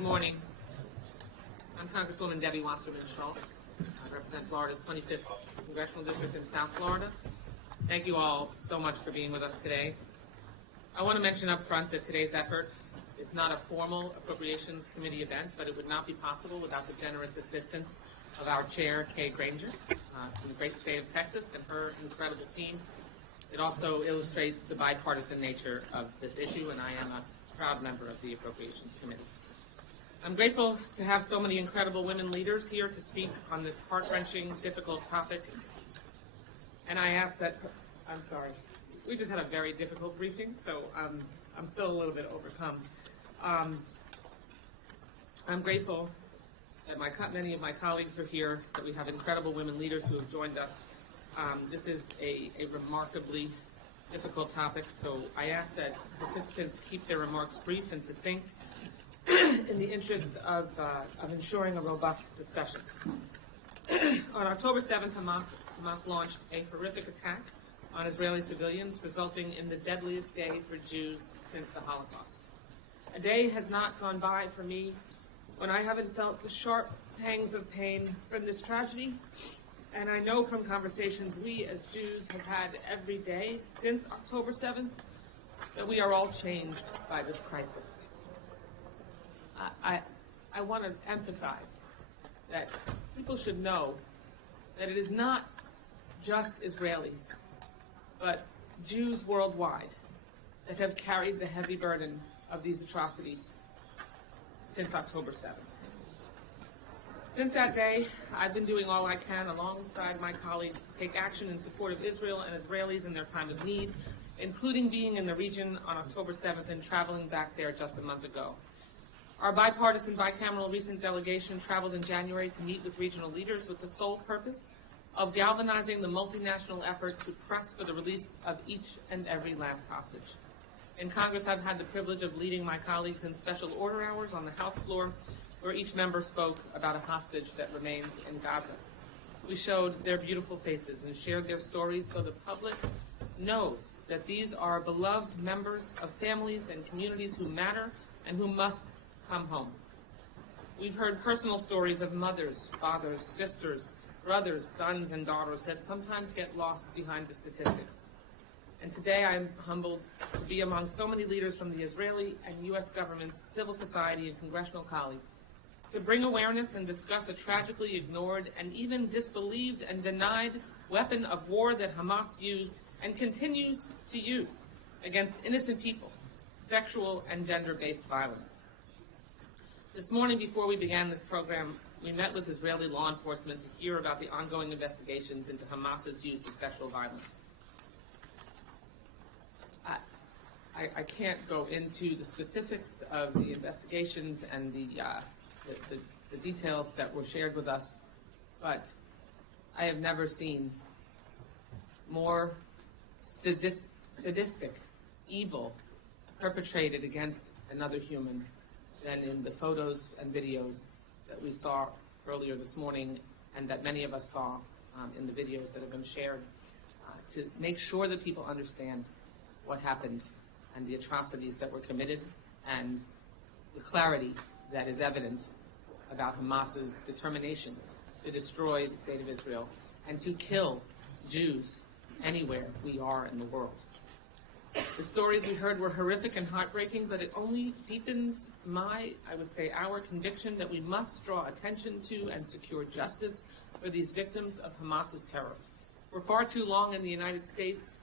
Good morning. I'm Congresswoman Debbie Wasserman Schultz. I represent Florida's 25th Congressional District in South Florida. Thank you all so much for being with us today. I want to mention up front that today's effort is not a formal Appropriations Committee event, but it would not be possible without the generous assistance of our chair, Kay Granger, from the great state of Texas, and her incredible team. It also illustrates the bipartisan nature of this issue, and I am a proud member of the Appropriations Committee. I'm grateful to have so many incredible women leaders here to speak on this heart-wrenching, difficult topic. And I ask that, I'm sorry, we just had a very difficult briefing, so I'm still a little bit overcome. I'm grateful that many of my colleagues are here, that we have incredible women leaders who have joined us. This is a remarkably difficult topic, so I ask that participants keep their remarks brief and succinct in the interest of ensuring a robust discussion. On October 7th, Hamas launched a horrific attack on Israeli civilians, resulting in the deadliest day for Jews since the Holocaust. A day has not gone by for me when I haven't felt the sharp pangs of pain from this tragedy, and I know from conversations we as Jews have had every day since October 7th that we are all changed by this crisis. I want to emphasize that people should know that it is not just Israelis, but Jews worldwide that have carried the heavy burden of these atrocities since October 7th. Since that day, I've been doing all I can alongside my colleagues to take action in support of Israel and Israelis in their time of need, including being in the region on October 7th and traveling back there just a month ago. Our bipartisan bicameral recent delegation traveled in January to meet with regional leaders with the sole purpose of galvanizing the multinational effort to press for the release of each and every last hostage. In Congress, I've had the privilege of leading my colleagues in special order hours on the House floor, where each member spoke about a hostage that remains in Gaza. We showed their beautiful faces and shared their stories so the public knows that these are beloved members of families and communities who matter and who must come home. We've heard personal stories of mothers, fathers, sisters, brothers, sons, and daughters that sometimes get lost behind the statistics. And today I'm humbled to be among so many leaders from the Israeli and U.S. governments, civil society, and congressional colleagues to bring awareness and discuss a tragically ignored and even disbelieved and denied weapon of war that Hamas used and continues to use against innocent people, sexual and gender-based violence. This morning, before we began this program, we met with Israeli law enforcement to hear about the ongoing investigations into Hamas's use of sexual violence. I can't go into the specifics of the investigations and the details that were shared with us, but I have never seen more sadistic evil perpetrated against another human than in the photos and videos that we saw earlier this morning and that many of us saw in the videos that have been shared to make sure that people understand what happened and the atrocities that were committed and the clarity that is evident about Hamas's determination to destroy the state of Israel and to kill Jews anywhere we are in the world. The stories we heard were horrific and heartbreaking, but it only deepens our conviction that we must draw attention to and secure justice for these victims of Hamas's terror. For far too long in the United States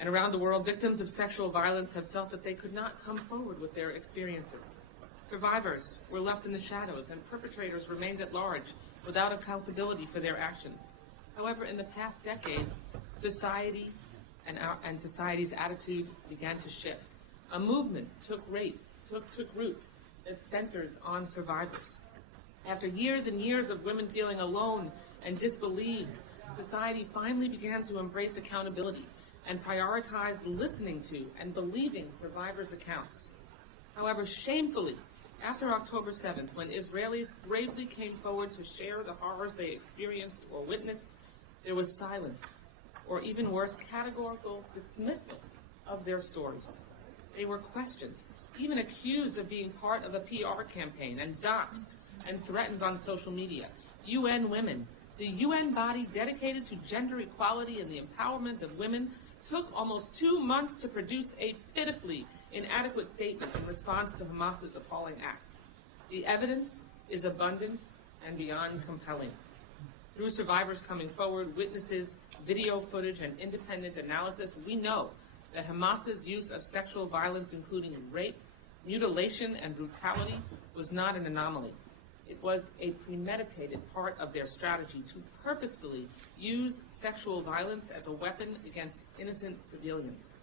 and around the world, victims of sexual violence have felt that they could not come forward with their experiences. Survivors were left in the shadows, and perpetrators remained at large without accountability for their actions. However, in the past decade, society and society's attitude began to shift. A movement took root that centers on survivors. After years and years of women feeling alone and disbelieved, society finally began to embrace accountability and prioritize listening to and believing survivors' accounts. However, shamefully, after October 7th, when Israelis bravely came forward to share the horrors they experienced or witnessed, there was silence, or even worse, categorical dismissal of their stories. They were questioned, even accused of being part of a PR campaign and doxxed and threatened on social media. UN Women, the UN body dedicated to gender equality and the empowerment of women, took almost 2 months to produce a pitifully inadequate statement in response to Hamas's appalling acts. The evidence is abundant and beyond compelling. Through survivors coming forward, witnesses, video footage, and independent analysis, we know that Hamas's use of sexual violence, including rape, mutilation, and brutality, was not an anomaly. It was a premeditated part of their strategy to purposefully use sexual violence as a weapon against innocent civilians.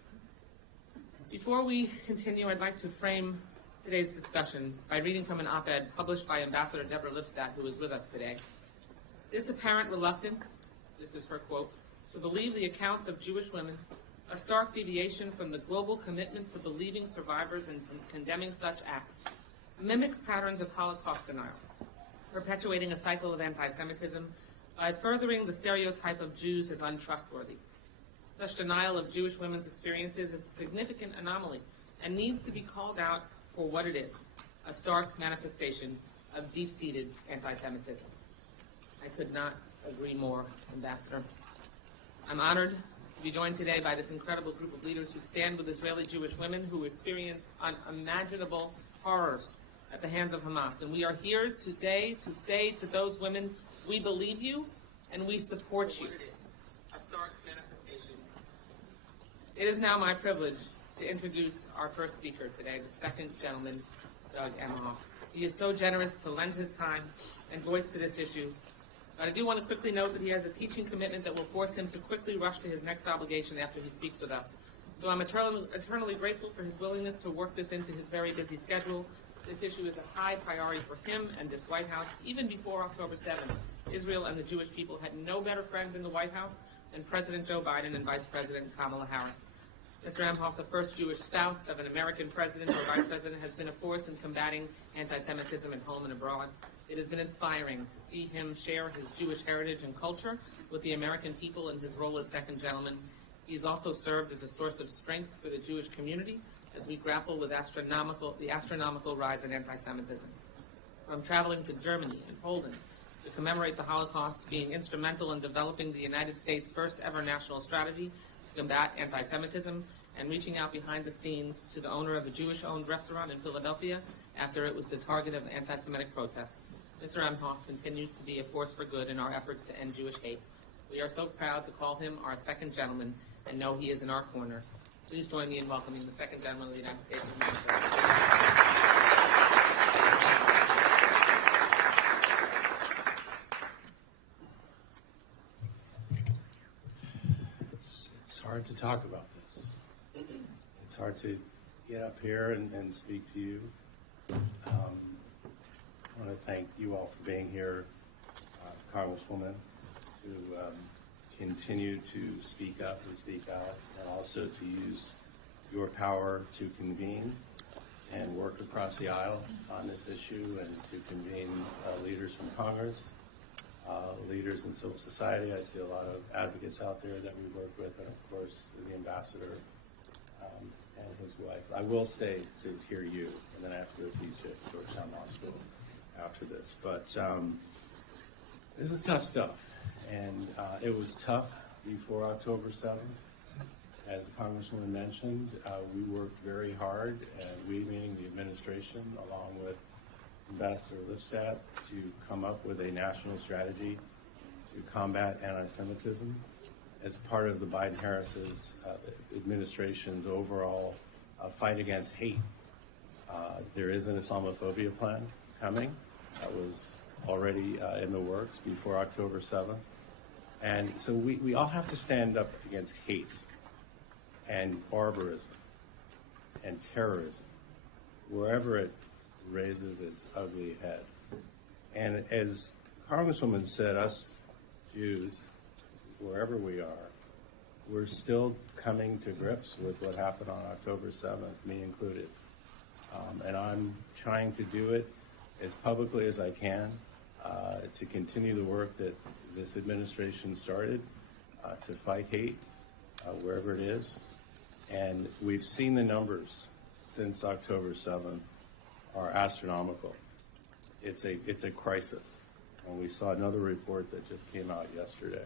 Before we continue, I'd like to frame today's discussion by reading from an op-ed published by Ambassador Deborah Lipstadt, who is with us today. This apparent reluctance, this is her quote, to believe the accounts of Jewish women, a stark deviation from the global commitment to believing survivors and to condemning such acts, mimics patterns of Holocaust denial, perpetuating a cycle of anti-Semitism by furthering the stereotype of Jews as untrustworthy. Such denial of Jewish women's experiences is a significant anomaly and needs to be called out for what it is, a stark manifestation of deep-seated anti-Semitism. I could not agree more, Ambassador. I'm honored to be joined today by this incredible group of leaders who stand with Israeli Jewish women who experienced unimaginable horrors at the hands of Hamas. And we are here today to say to those women, we believe you and we support you. It is a stark manifestation. It is now my privilege to introduce our first speaker today, the second gentleman, Doug Emhoff. He is so generous to lend his time and voice to this issue. But I do want to quickly note that he has a teaching commitment that will force him to quickly rush to his next obligation after he speaks with us. So I'm eternally grateful for his willingness to work this into his very busy schedule. This issue is a high priority for him and this White House. Even before October 7th, Israel and the Jewish people had no better friend in the White House than President Joe Biden and Vice President Kamala Harris. Mr. Emhoff, the first Jewish spouse of an American president or vice president, has been a force in combating anti-Semitism at home and abroad. It has been inspiring to see him share his Jewish heritage and culture with the American people in his role as second gentleman. He's also served as a source of strength for the Jewish community as we grapple with the astronomical rise in anti-Semitism. From traveling to Germany and Poland to commemorate the Holocaust, being instrumental in developing the United States' first ever national strategy to combat anti-Semitism, and reaching out behind the scenes to the owner of a Jewish-owned restaurant in Philadelphia after it was the target of anti-Semitic protests. Mr. Emhoff continues to be a force for good in our efforts to end Jewish hate. We are so proud to call him our second gentleman and know he is in our corner. Please join me in welcoming the second gentleman of the United States of America. It's hard to talk about this. It's hard to get up here and speak to you. I want to thank you all for being here, Congresswoman, to continue to speak up and speak out, and also to use your power to convene and work across the aisle on this issue, and to convene leaders from Congress, leaders in civil society. I see a lot of advocates out there that we work with, and of course the ambassador and his wife. I will stay to hear you, and then I have to go teach at Georgetown Law School after this. But this is tough stuff, and it was tough before October 7th. As the Congresswoman mentioned, we worked very hard, and we, meaning the administration, along with Ambassador Lipstadt, to come up with a national strategy to combat anti-Semitism as part of the Biden-Harris's administration's overall fight against hate. There is an Islamophobia plan coming that was already in the works before October 7th. And so we all have to stand up against hate and barbarism and terrorism, wherever it raises its ugly head. And as Congresswoman said, us Jews, wherever we are, we're still coming to grips with what happened on October 7th, me included. And I'm trying to do it as publicly as I can to continue the work that this administration started to fight hate wherever it is. And we've seen the numbers since October 7th are astronomical. It's a crisis. And we saw another report that just came out yesterday.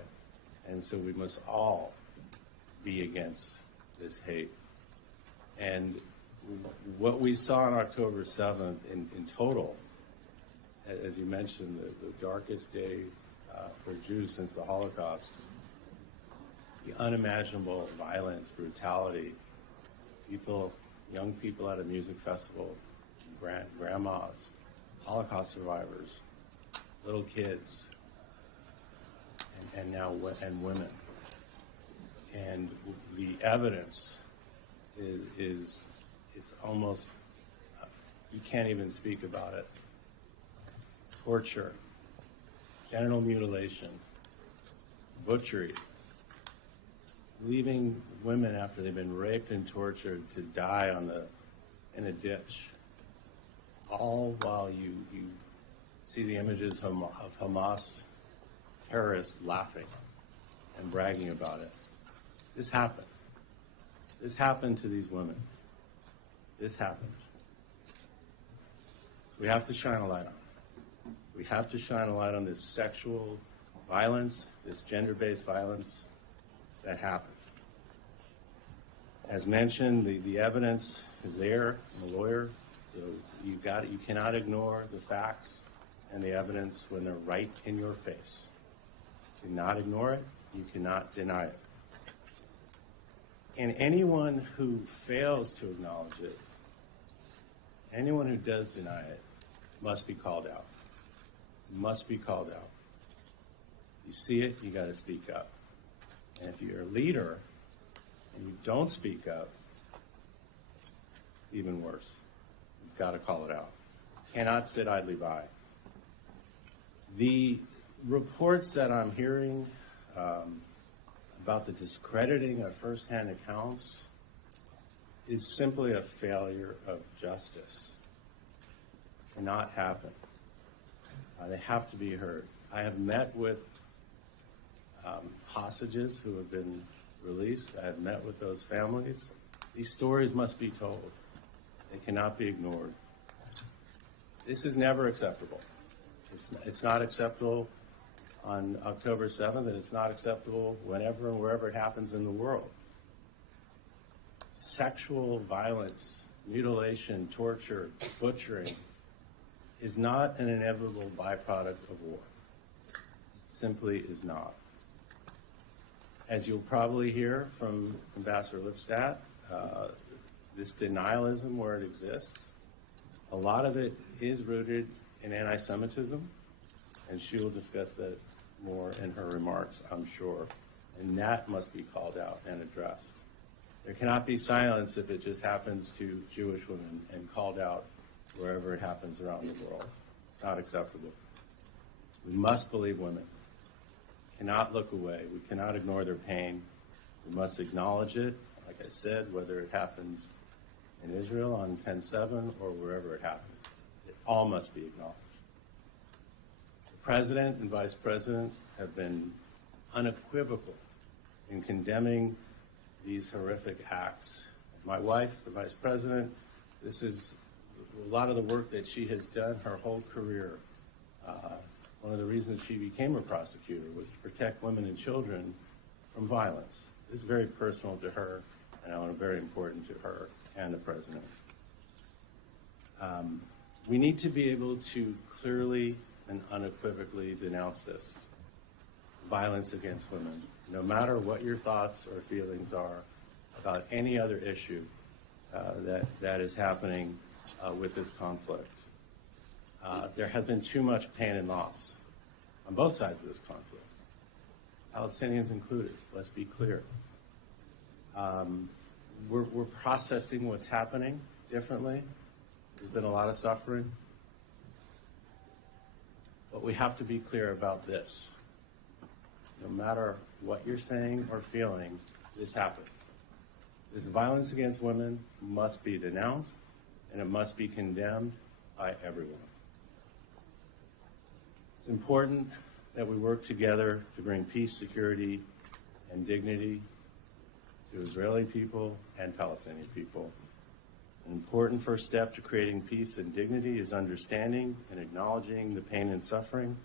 And so we must all be against this hate. And what we saw on October 7th in total, as you mentioned, the darkest day for Jews since the Holocaust, the unimaginable violence, brutality, young people at a music festival, grandmas, Holocaust survivors, little kids, and women. And the evidence is it's almost, you can't even speak about it. Torture, genital mutilation, butchery, leaving women after they've been raped and tortured to die in a ditch, all while you see the images of Hamas terrorists laughing and bragging about it. This happened. This happened to these women. This happened. We have to shine a light on it. We have to shine a light on this sexual violence, this gender-based violence that happened. As mentioned, the evidence is there. I'm a lawyer, so you cannot ignore the facts and the evidence when they're right in your face. You cannot ignore it. You cannot deny it. And anyone who fails to acknowledge it, anyone who does deny it, must be called out. Must be called out. You see it, you got to speak up. And if you're a leader and you don't speak up, it's even worse. You've got to call it out. Cannot sit idly by. The reports that I'm hearing about the discrediting of firsthand accounts is simply a failure of justice. Cannot happen. They have to be heard. I have met with hostages who have been released. I have met with those families. These stories must be told. They cannot be ignored. This is never acceptable. It's not acceptable on October 7th, and it's not acceptable whenever and wherever it happens in the world. Sexual violence, mutilation, torture, butchering is not an inevitable byproduct of war. It simply is not. As you'll probably hear from Ambassador Lipstadt, this denialism where it exists, a lot of it is rooted in anti-Semitism, and she will discuss that more in her remarks, I'm sure, and that must be called out and addressed. There cannot be silence if it just happens to Jewish women and called out wherever it happens around the world. It's not acceptable. We must believe women. Cannot look away. We cannot ignore their pain. We must acknowledge it, like I said, whether it happens in Israel on 10/7 or wherever it happens. It all must be acknowledged. The President and Vice President have been unequivocal in condemning these horrific acts. My wife, the Vice President, this is a lot of the work that she has done her whole career. One of the reasons she became a prosecutor was to protect women and children from violence. It's very personal to her, and very important to her and the President. We need to be able to clearly and unequivocally denounce this violence against women, no matter what your thoughts or feelings are about any other issue that is happening with this conflict. There has been too much pain and loss on both sides of this conflict, Palestinians included. Let's be clear. We're processing what's happening differently. There's been a lot of suffering. But we have to be clear about this. No matter what you're saying or feeling, this happened. This violence against women must be denounced, and it must be condemned by everyone. It's important that we work together to bring peace, security, and dignity to Israeli people and Palestinian people. An important first step to creating peace and dignity is understanding and acknowledging the pain and suffering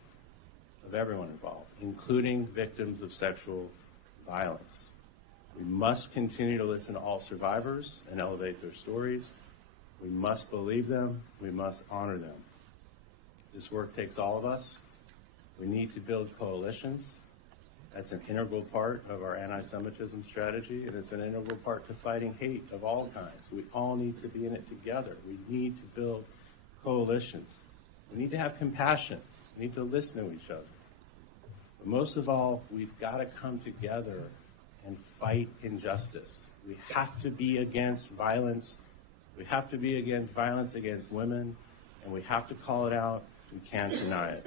of everyone involved, including victims of sexual violence. We must continue to listen to all survivors and elevate their stories. We must believe them. We must honor them. This work takes all of us. We need to build coalitions. That's an integral part of our anti-Semitism strategy, and it's an integral part to fighting hate of all kinds. We all need to be in it together. We need to build coalitions. We need to have compassion. We need to listen to each other. But most of all, we've got to come together and fight injustice. We have to be against violence. We have to be against violence against women, and we have to call it out. We can't deny it.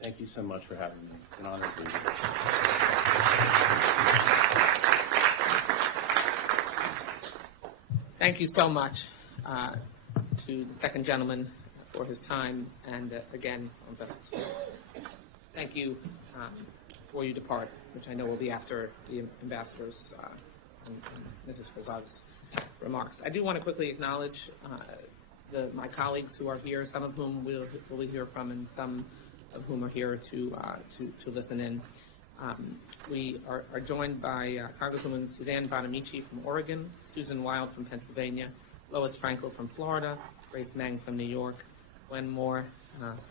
Thank you so much for having me. It's an honor to be here. Thank you so much to the second gentleman for his time, and again, thank you before you depart, which I know will be after the ambassador's and Mrs. Herzog's remarks. I do want to quickly acknowledge my colleagues who are here, some of whom we'll hear from, and some of whom are here to listen in. We are joined by Congresswoman Suzanne Bonamici from Oregon, Susan Wild from Pennsylvania, Roa Smolinsky from Florida, Grace Meng from New York, Gwen Moore,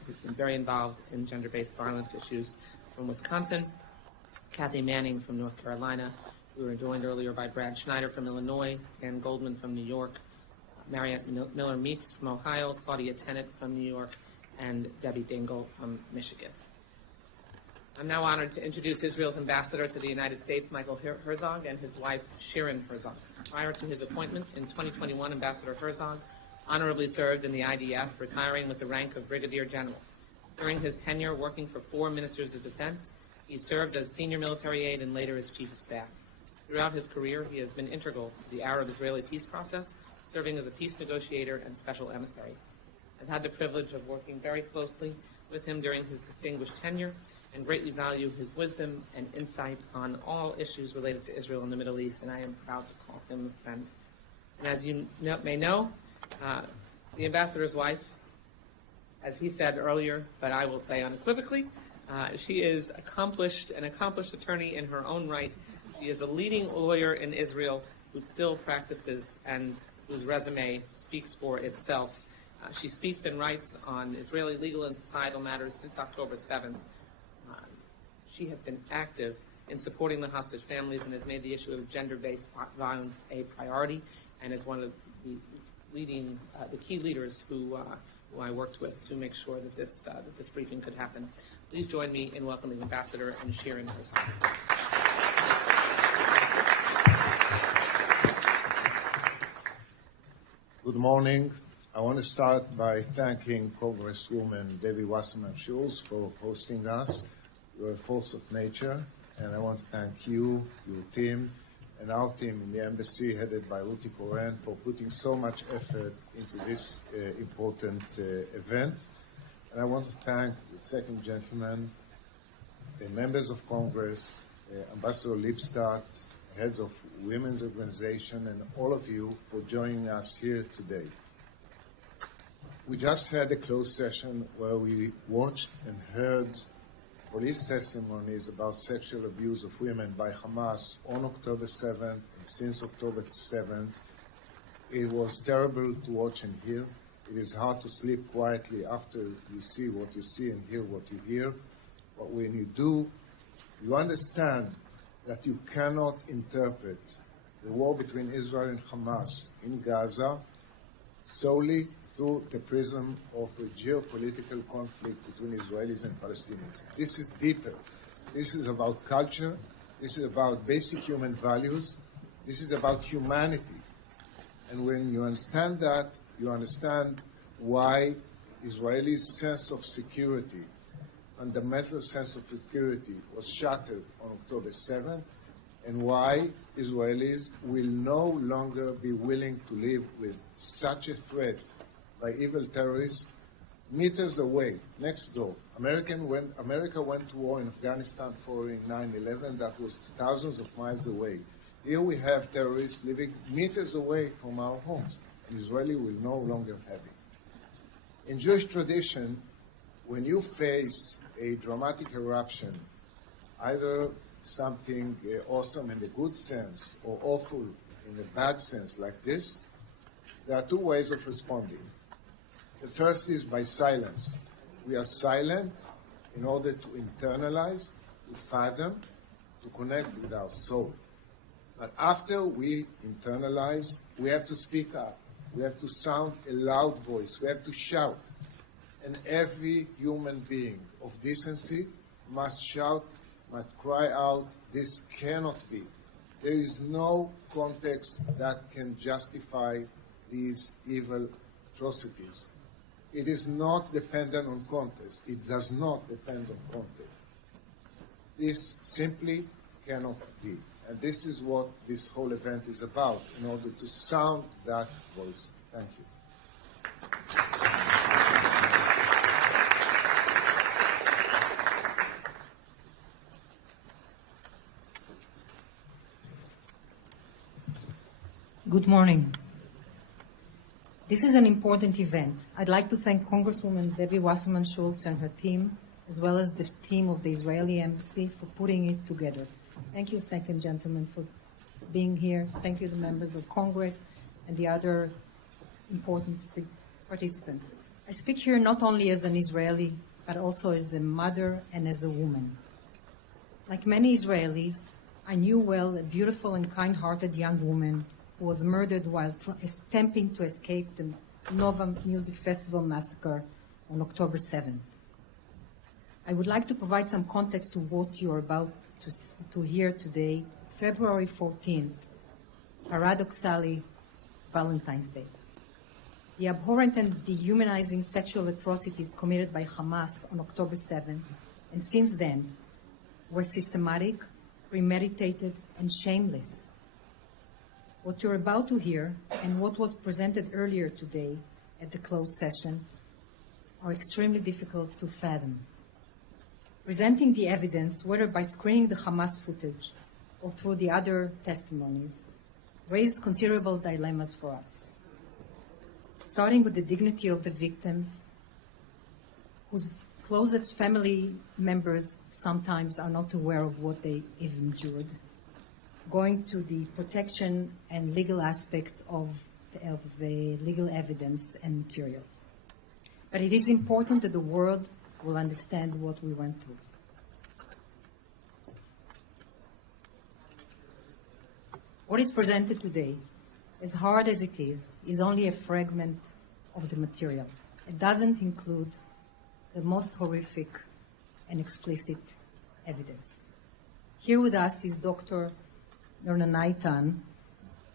who's been very involved in gender-based violence issues, from Wisconsin, Kathy Manning from North Carolina. We were joined earlier by Brad Schneider from Illinois, Dan Goldman from New York, Mariette Miller-Meeks from Ohio, Claudia Tennant from New York, and Debbie Dingle from Michigan. I'm now honored to introduce Israel's ambassador to the United States, Michael Herzog, and his wife, Sheran Herzog. Prior to his appointment in 2021, Ambassador Herzog honorably served in the IDF, retiring with the rank of Brigadier General. During his tenure working for 4 ministers of defense, he served as senior military aide and later as chief of staff. Throughout his career, he has been integral to the Arab-Israeli peace process, serving as a peace negotiator and special emissary. I've had the privilege of working very closely with him during his distinguished tenure and greatly value his wisdom and insight on all issues related to Israel and the Middle East, and I am proud to call him a friend. And as you may know, the ambassador's wife, as he said earlier, but I will say unequivocally, she is an accomplished attorney in her own right. She is a leading lawyer in Israel who still practices and whose resume speaks for itself. She speaks and writes on Israeli legal and societal matters since October 7th. She has been active in supporting the hostage families and has made the issue of gender-based violence a priority, and is one of the key leaders who I worked with to make sure that this briefing could happen. Please join me in welcoming Ambassador and Sheran Herzog. Good morning. I want to start by thanking Congresswoman Debbie Wasserman-Schultz for hosting us. You're a force of nature, and I want to thank you, your team, and our team in the embassy headed by Ruti Koren for putting so much effort into this important event. And I want to thank the second gentleman, the members of Congress, Ambassador Lipstadt, heads of women's organization, and all of you for joining us here today. We just had a closed session where we watched and heard police testimonies about sexual abuse of women by Hamas on October 7th and since October 7th. It was terrible to watch and hear. It is hard to sleep quietly after you see what you see and hear what you hear. But when you do, you understand that you cannot interpret the war between Israel and Hamas in Gaza solely through the prism of a geopolitical conflict between Israelis and Palestinians. This is deeper. This is about culture. This is about basic human values. This is about humanity. And when you understand that, you understand why Israelis' sense of security, fundamental sense of security, was shattered on October 7th, and why Israelis will no longer be willing to live with such a threat by evil terrorists meters away, next door. America went to war in Afghanistan following 9/11. That was thousands of miles away. Here we have terrorists living meters away from our homes. and Israeli will no longer have it. In Jewish tradition, when you face a dramatic eruption, either something awesome in the good sense or awful in the bad sense like this, there are two ways of responding. The first is by silence. We are silent in order to internalize, to fathom, to connect with our soul. But after we internalize, we have to speak up. We have to sound a loud voice. We have to shout. And every human being of decency must shout, must cry out, this cannot be. There is no context that can justify these evil atrocities. It is not dependent on context. It does not depend on context. This simply cannot be. And this is what this whole event is about, in order to sound that voice. Thank you. Good morning. This is an important event. I'd like to thank Congresswoman Debbie Wasserman Schultz and her team, as well as the team of the Israeli Embassy for putting it together. Thank you, second gentleman, for being here. Thank you, the members of Congress and the other important participants. I speak here not only as an Israeli, but also as a mother and as a woman. Like many Israelis, I knew well a beautiful and kind-hearted young woman who was murdered while attempting to escape the Nova Music Festival massacre on October 7. I would like to provide some context to what you are about to hear today, February 14th, paradoxally Valentine's Day. The abhorrent and dehumanizing sexual atrocities committed by Hamas on October 7 and since then were systematic, premeditated, and shameless. What you're about to hear and what was presented earlier today at the closed session are extremely difficult to fathom. Presenting the evidence, whether by screening the Hamas footage or through the other testimonies, raised considerable dilemmas for us. Starting with the dignity of the victims, whose closest family members sometimes are not aware of what they have endured, going to the protection and legal aspects of the legal evidence and material. But it is important that the world will understand what we went through. What is presented today, as hard as it is only a fragment of the material. It doesn't include the most horrific and explicit evidence. Here with us is Dr. Nitan,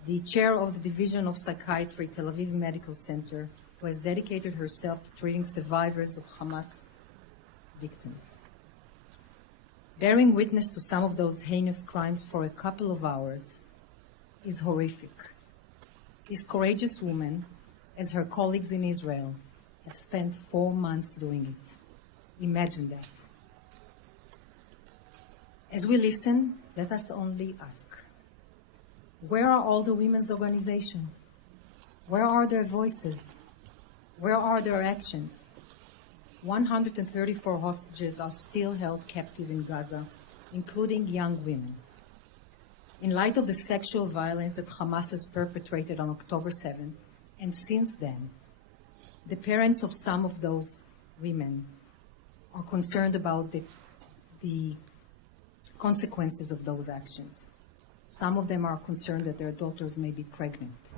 the chair of the Division of Psychiatry, Tel Aviv Medical Center, who has dedicated herself to treating survivors of Hamas victims. Bearing witness to some of those heinous crimes for a couple of hours is horrific. This courageous woman, as her colleagues in Israel, have spent 4 months doing it. Imagine that. As we listen, let us only ask, where are all the women's organizations? Where are their voices? Where are their actions? 134 hostages are still held captive in Gaza, including young women. In light of the sexual violence that Hamas has perpetrated on October 7th, and since then, the parents of some of those women are concerned about the consequences of those actions. Some of them are concerned that their daughters may be pregnant.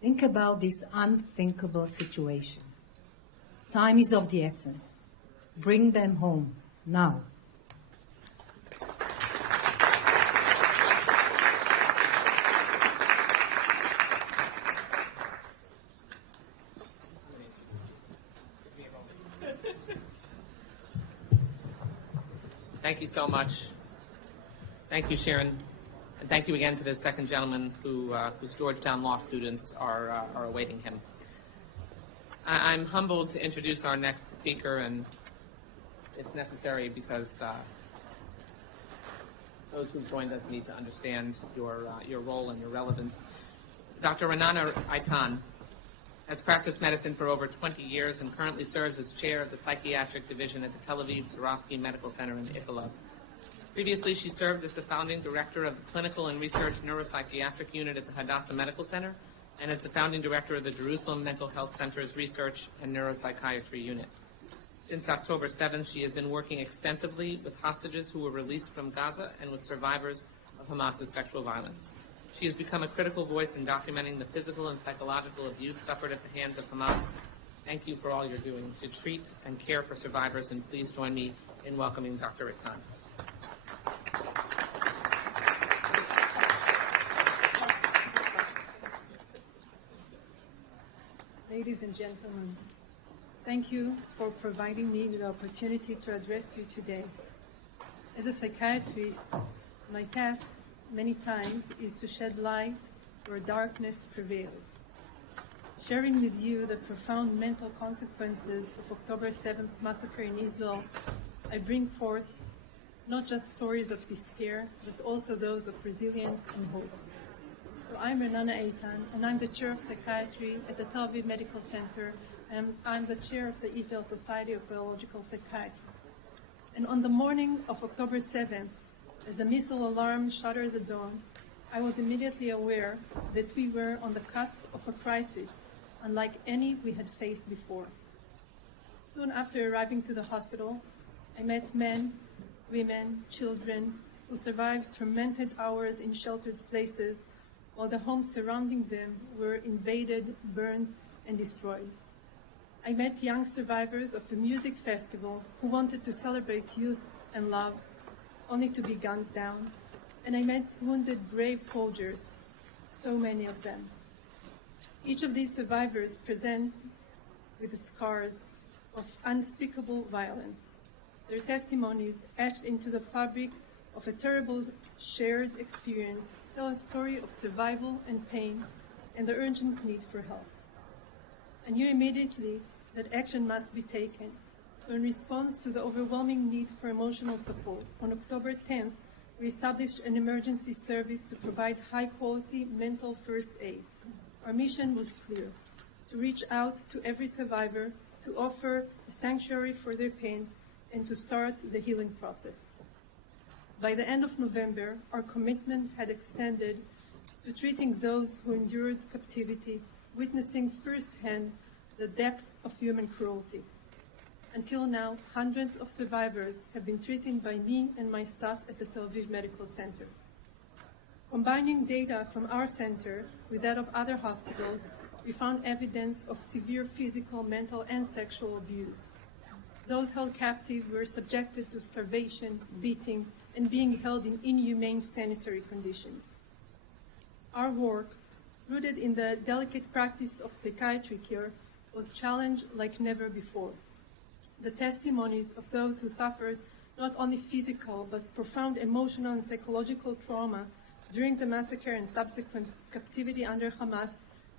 Think about this unthinkable situation. Time is of the essence. Bring them home now. Thank you so much. Thank you, Sheran. And thank you again to the second gentleman whose Georgetown law students are awaiting him. I'm humbled to introduce our next speaker, and it's necessary because those who've joined us need to understand your role and your relevance. Dr. Renana Nitan has practiced medicine for over 20 years and currently serves as chair of the psychiatric division at the Tel Aviv Sorovsky Medical Center in Ichilov. Previously, she served as the founding director of the Clinical and Research Neuropsychiatric Unit at the Hadassah Medical Center and as the founding director of the Jerusalem Mental Health Center's Research and Neuropsychiatry Unit. Since October 7th, she has been working extensively with hostages who were released from Gaza and with survivors of Hamas's sexual violence. She has become a critical voice in documenting the physical and psychological abuse suffered at the hands of Hamas. Thank you for all you're doing to treat and care for survivors, and please join me in welcoming Dr. Nitan. Ladies and gentlemen, thank you for providing me with the opportunity to address you today. As a psychiatrist, my task many times is to shed light where darkness prevails. Sharing with you the profound mental consequences of October 7th massacre in Israel, I bring forth not just stories of despair, but also those of resilience and hope. So I'm Renana Eitan, and I'm the chair of psychiatry at the Tel Aviv Medical Center, and I'm the chair of the Israel Society of Biological Psychiatry. And on the morning of October 7th, as the missile alarm shattered the dawn, I was immediately aware that we were on the cusp of a crisis unlike any we had faced before. Soon after arriving to the hospital, I met men, women, children who survived tormented hours in sheltered places while the homes surrounding them were invaded, burned, and destroyed. I met young survivors of a music festival who wanted to celebrate youth and love, only to be gunned down. And I met wounded, brave soldiers, so many of them. Each of these survivors present with the scars of unspeakable violence. Their testimonies, etched into the fabric of a terrible shared experience, tell a story of survival and pain and the urgent need for help. I knew immediately that action must be taken. So in response to the overwhelming need for emotional support, on October 10th, we established an emergency service to provide high-quality mental first aid. Our mission was clear: to reach out to every survivor, to offer a sanctuary for their pain, and to start the healing process. By the end of November, our commitment had extended to treating those who endured captivity, witnessing firsthand the depth of human cruelty. Until now, hundreds of survivors have been treated by me and my staff at the Tel Aviv Medical Center. Combining data from our center with that of other hospitals, we found evidence of severe physical, mental, and sexual abuse. Those held captive were subjected to starvation, beating, and being held in inhumane sanitary conditions. Our work, rooted in the delicate practice of psychiatry care, was challenged like never before. The testimonies of those who suffered not only physical but profound emotional and psychological trauma during the massacre and subsequent captivity under Hamas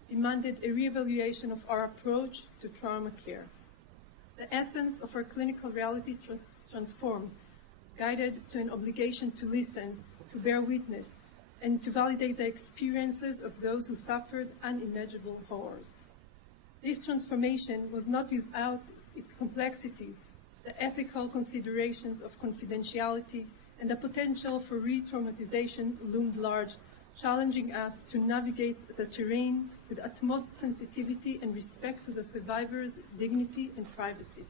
demanded a reevaluation of our approach to trauma care. The essence of our clinical reality transformed, guided to an obligation to listen, to bear witness, and to validate the experiences of those who suffered unimaginable horrors. This transformation was not without its complexities. The ethical considerations of confidentiality and the potential for re-traumatization loomed large, challenging us to navigate the terrain with utmost sensitivity and respect to the survivors' dignity and privacy.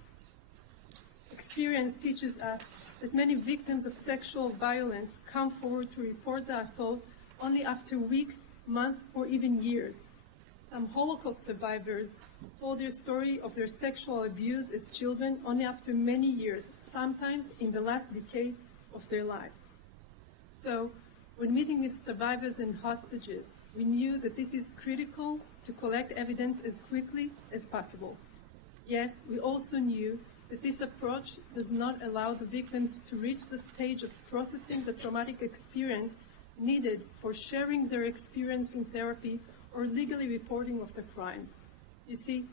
Experience teaches us that many victims of sexual violence come forward to report the assault only after weeks, months, or even years. Some Holocaust survivors told their story of their sexual abuse as children only after many years, sometimes in the last decade of their lives. So, when meeting with survivors and hostages, we knew that this is critical to collect evidence as quickly as possible. Yet, we also knew that this approach does not allow the victims to reach the stage of processing the traumatic experience needed for sharing their experience in therapy or legally reporting of the crimes. You see,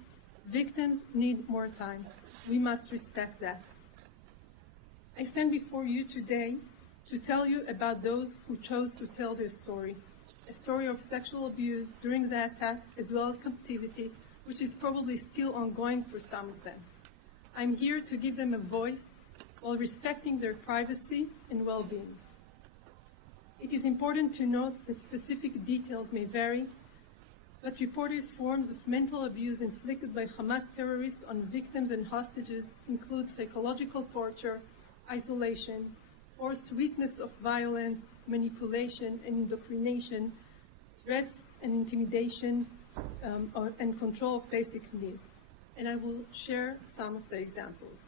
victims need more time. We must respect that. I stand before you today to tell you about those who chose to tell their story, a story of sexual abuse during the attack as well as captivity, which is probably still ongoing for some of them. I'm here to give them a voice while respecting their privacy and well-being. It is important to note that specific details may vary, but reported forms of mental abuse inflicted by Hamas terrorists on victims and hostages include psychological torture, isolation, forced witness of violence, manipulation and indoctrination, threats and intimidation, and control of basic needs. And I will share some of the examples.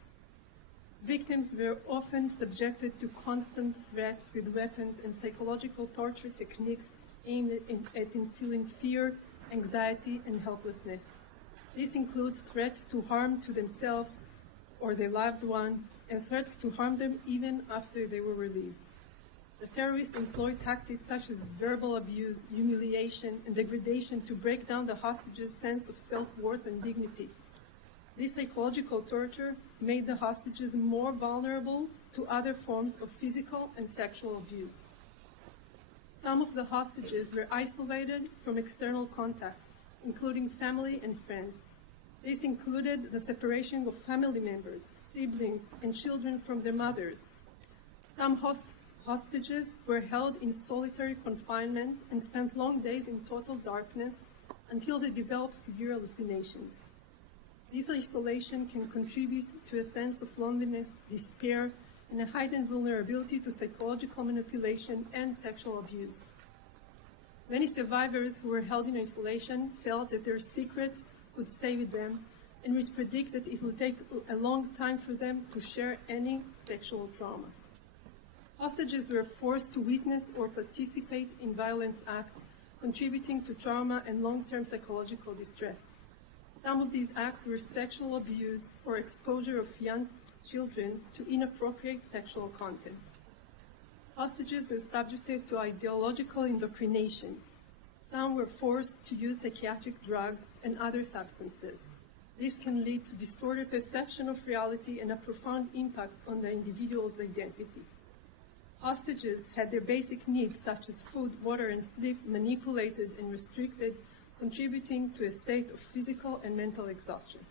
Victims were often subjected to constant threats with weapons and psychological torture techniques aimed at instilling fear, anxiety, and helplessness. This includes threat to harm to themselves or their loved one, and threats to harm them even after they were released. The terrorists employed tactics such as verbal abuse, humiliation, and degradation to break down the hostages' sense of self-worth and dignity. This psychological torture made the hostages more vulnerable to other forms of physical and sexual abuse. Some of the hostages were isolated from external contact, including family and friends. This included the separation of family members, siblings, and children from their mothers. Some hostages were held in solitary confinement and spent long days in total darkness until they developed severe hallucinations. This isolation can contribute to a sense of loneliness, despair, and a heightened vulnerability to psychological manipulation and sexual abuse. Many survivors who were held in isolation felt that their secrets would stay with them and would predict that it would take a long time for them to share any sexual trauma. Hostages were forced to witness or participate in violent acts, contributing to trauma and long-term psychological distress. Some of these acts were sexual abuse or exposure of young children to inappropriate sexual content. Hostages were subjected to ideological indoctrination. Some were forced to use psychiatric drugs and other substances. This can lead to distorted perception of reality and a profound impact on the individual's identity. Hostages had their basic needs, such as food, water, and sleep, manipulated and restricted, contributing to a state of physical and mental exhaustion.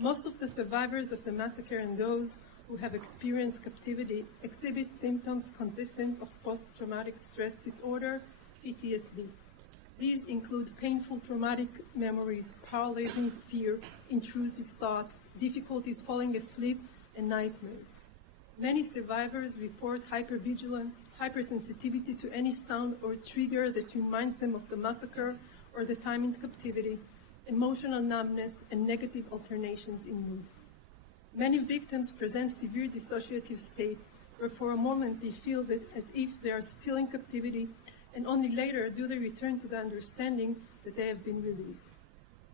Most of the survivors of the massacre and those who have experienced captivity exhibit symptoms consistent of post-traumatic stress disorder, PTSD. These include painful traumatic memories, paralyzing fear, intrusive thoughts, difficulties falling asleep, and nightmares. Many survivors report hypervigilance, hypersensitivity to any sound or trigger that reminds them of the massacre or the time in captivity, emotional numbness, and negative alternations in mood. Many victims present severe dissociative states where for a moment they feel that as if they are still in captivity, and only later do they return to the understanding that they have been released.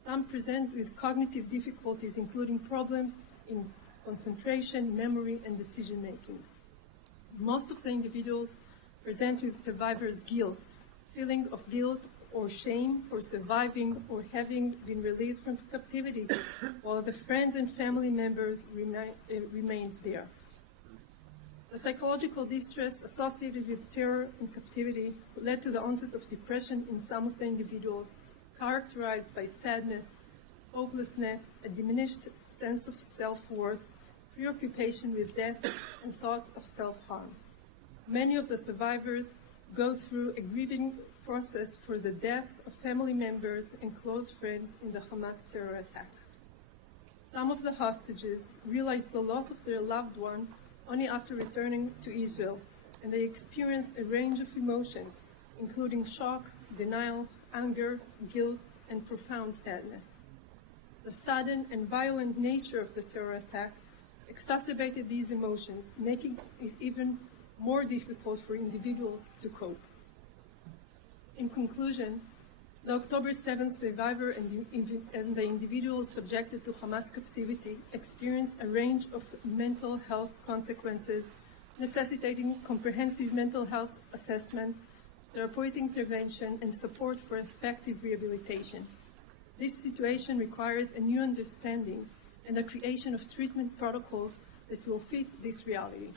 Some present with cognitive difficulties, including problems in concentration, memory, and decision-making. Most of the individuals present with survivor's guilt, feeling of guilt or shame for surviving or having been released from captivity, while the friends and family members remained there. The psychological distress associated with terror and captivity led to the onset of depression in some of the individuals, characterized by sadness, hopelessness, a diminished sense of self-worth, preoccupation with death, and thoughts of self-harm. Many of the survivors go through a grieving process for the death of family members and close friends in the Hamas terror attack. Some of the hostages realized the loss of their loved one only after returning to Israel, and they experienced a range of emotions, including shock, denial, anger, guilt, and profound sadness. The sudden and violent nature of the terror attack exacerbated these emotions, making it even more difficult for individuals to cope. In conclusion, the October 7th survivor and the individuals subjected to Hamas captivity experienced a range of mental health consequences, necessitating comprehensive mental health assessment, therapeutic intervention, and support for effective rehabilitation. This situation requires a new understanding and the creation of treatment protocols that will fit this reality.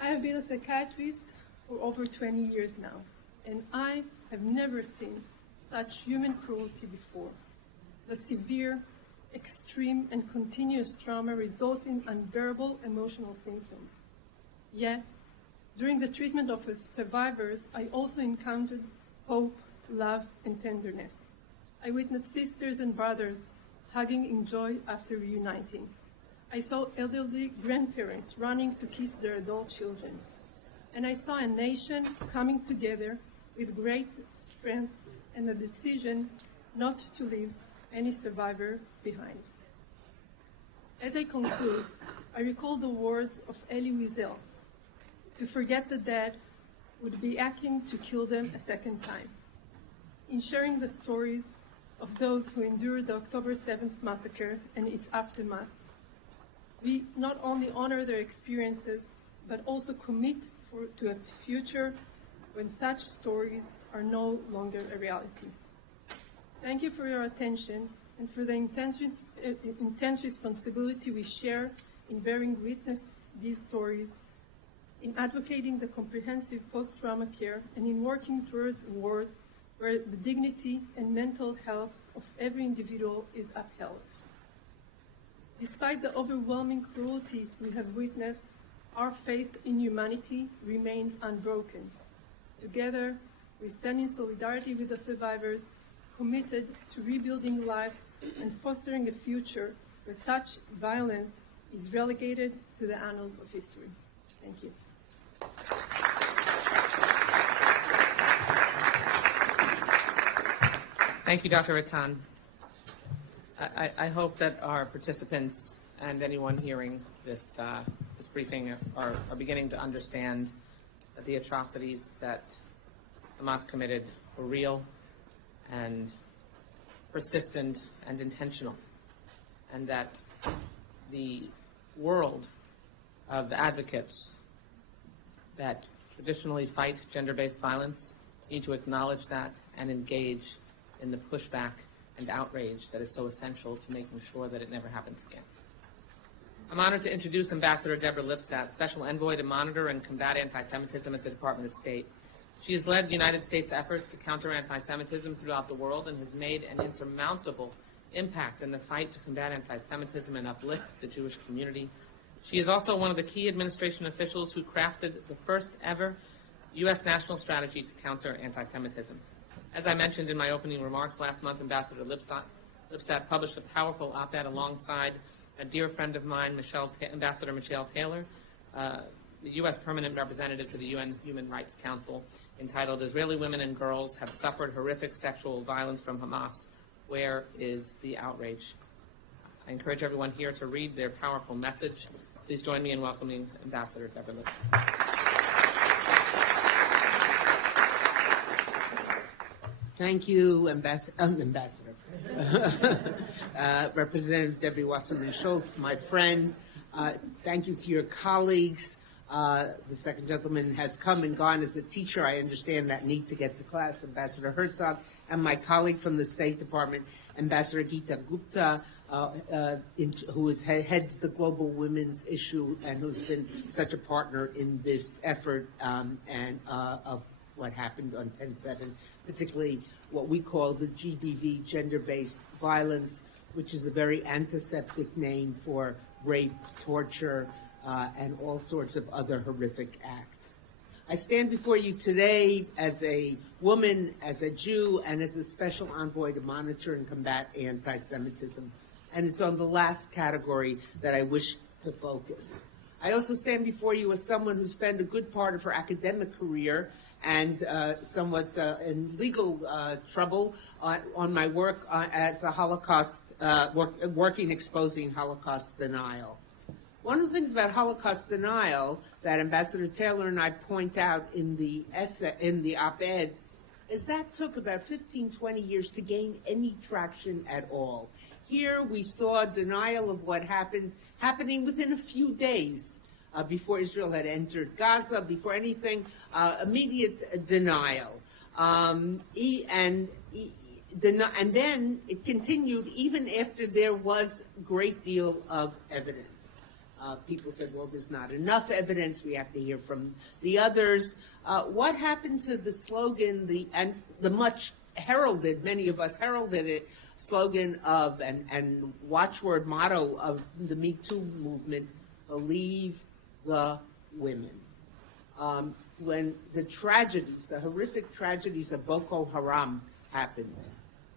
I have been a psychiatrist for over 20 years now, and I have never seen such human cruelty before. The severe, extreme, and continuous trauma results in unbearable emotional symptoms. Yet, during the treatment of survivors, I also encountered hope, love, and tenderness. I witnessed sisters and brothers hugging in joy after reuniting. I saw elderly grandparents running to kiss their adult children. And I saw a nation coming together with great strength and a decision not to leave any survivor behind. As I conclude, I recall the words of Elie Wiesel: to forget the dead would be akin to kill them a second time. In sharing the stories of those who endured the October 7th massacre and its aftermath, we not only honor their experiences, but also commit to a future when such stories are no longer a reality. Thank you for your attention and for the intense responsibility we share in bearing witness these stories, in advocating the comprehensive post-trauma care, and in working towards a world where the dignity and mental health of every individual is upheld. Despite the overwhelming cruelty we have witnessed, our faith in humanity remains unbroken. Together, we stand in solidarity with the survivors, committed to rebuilding lives and fostering a future where such violence is relegated to the annals of history. Thank you. Thank you, Dr. Nitan. I hope that our participants and anyone hearing this briefing are beginning to understand that the atrocities that Hamas committed were real and persistent and intentional, and that the world of advocates that traditionally fight gender-based violence need to acknowledge that and engage in the pushback and outrage that is so essential to making sure that it never happens again. I'm honored to introduce Ambassador Deborah Lipstadt, Special Envoy to monitor and combat anti-Semitism at the Department of State. She has led the United States' efforts to counter anti-Semitism throughout the world and has made an insurmountable impact in the fight to combat anti-Semitism and uplift the Jewish community. She is also one of the key administration officials who crafted the first ever U.S. national strategy to counter anti-Semitism. As I mentioned in my opening remarks last month, Ambassador Lipstadt published a powerful op-ed alongside a dear friend of mine, Ambassador Michelle Taylor, the U.S. Permanent Representative to the UN Human Rights Council, entitled "Israeli Women and Girls Have Suffered Horrific Sexual Violence from Hamas. Where is the Outrage?" I encourage everyone here to read their powerful message. Please join me in welcoming Ambassador Deborah Lipstadt. Thank you, Ambassador. Representative Debbie Wasserman Schultz, my friend. Thank you to your colleagues. The second gentleman has come and gone as a teacher. I understand that need to get to class. Ambassador Herzog, and my colleague from the State Department, Ambassador Geeta Gupta, who heads the global women's issue and who's been such a partner in this effort of what happened on 10/7, particularly what we call the GBV, gender-based violence, which is a very antiseptic name for rape, torture, and all sorts of other horrific acts. I stand before you today as a woman, as a Jew, and as a special envoy to monitor and combat anti-Semitism. And it's on the last category that I wish to focus. I also stand before you as someone who spent a good part of her academic career and somewhat in legal trouble on my work as a Holocaust, working exposing Holocaust denial. One of the things about Holocaust denial that Ambassador Taylor and I point out in the essay, in the op-ed, is that took about 15, 20 years to gain any traction at all. Here we saw denial of what happening within a few days before Israel had entered Gaza, before anything, immediate denial. And then it continued even after there was a great deal of evidence. People said, well, there's not enough evidence, we have to hear from the others. What happened to the slogan, the much heralded, many of us heralded it, slogan of and watchword motto of the Me Too movement, believe the women. When the tragedies, the horrific tragedies of Boko Haram happened,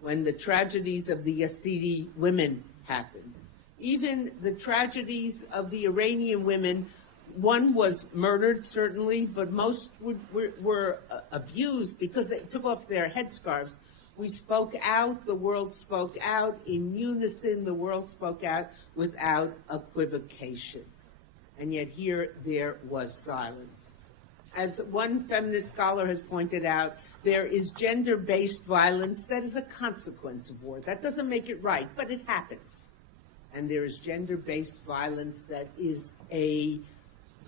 when the tragedies of the Yazidi women happened, even the tragedies of the Iranian women, one was murdered, certainly, but most were abused because they took off their headscarves. We spoke out, the world spoke out, in unison, the world spoke out without equivocation. And yet here there was silence. As one feminist scholar has pointed out, there is gender-based violence that is a consequence of war. That doesn't make it right, but it happens. And there is gender-based violence that is a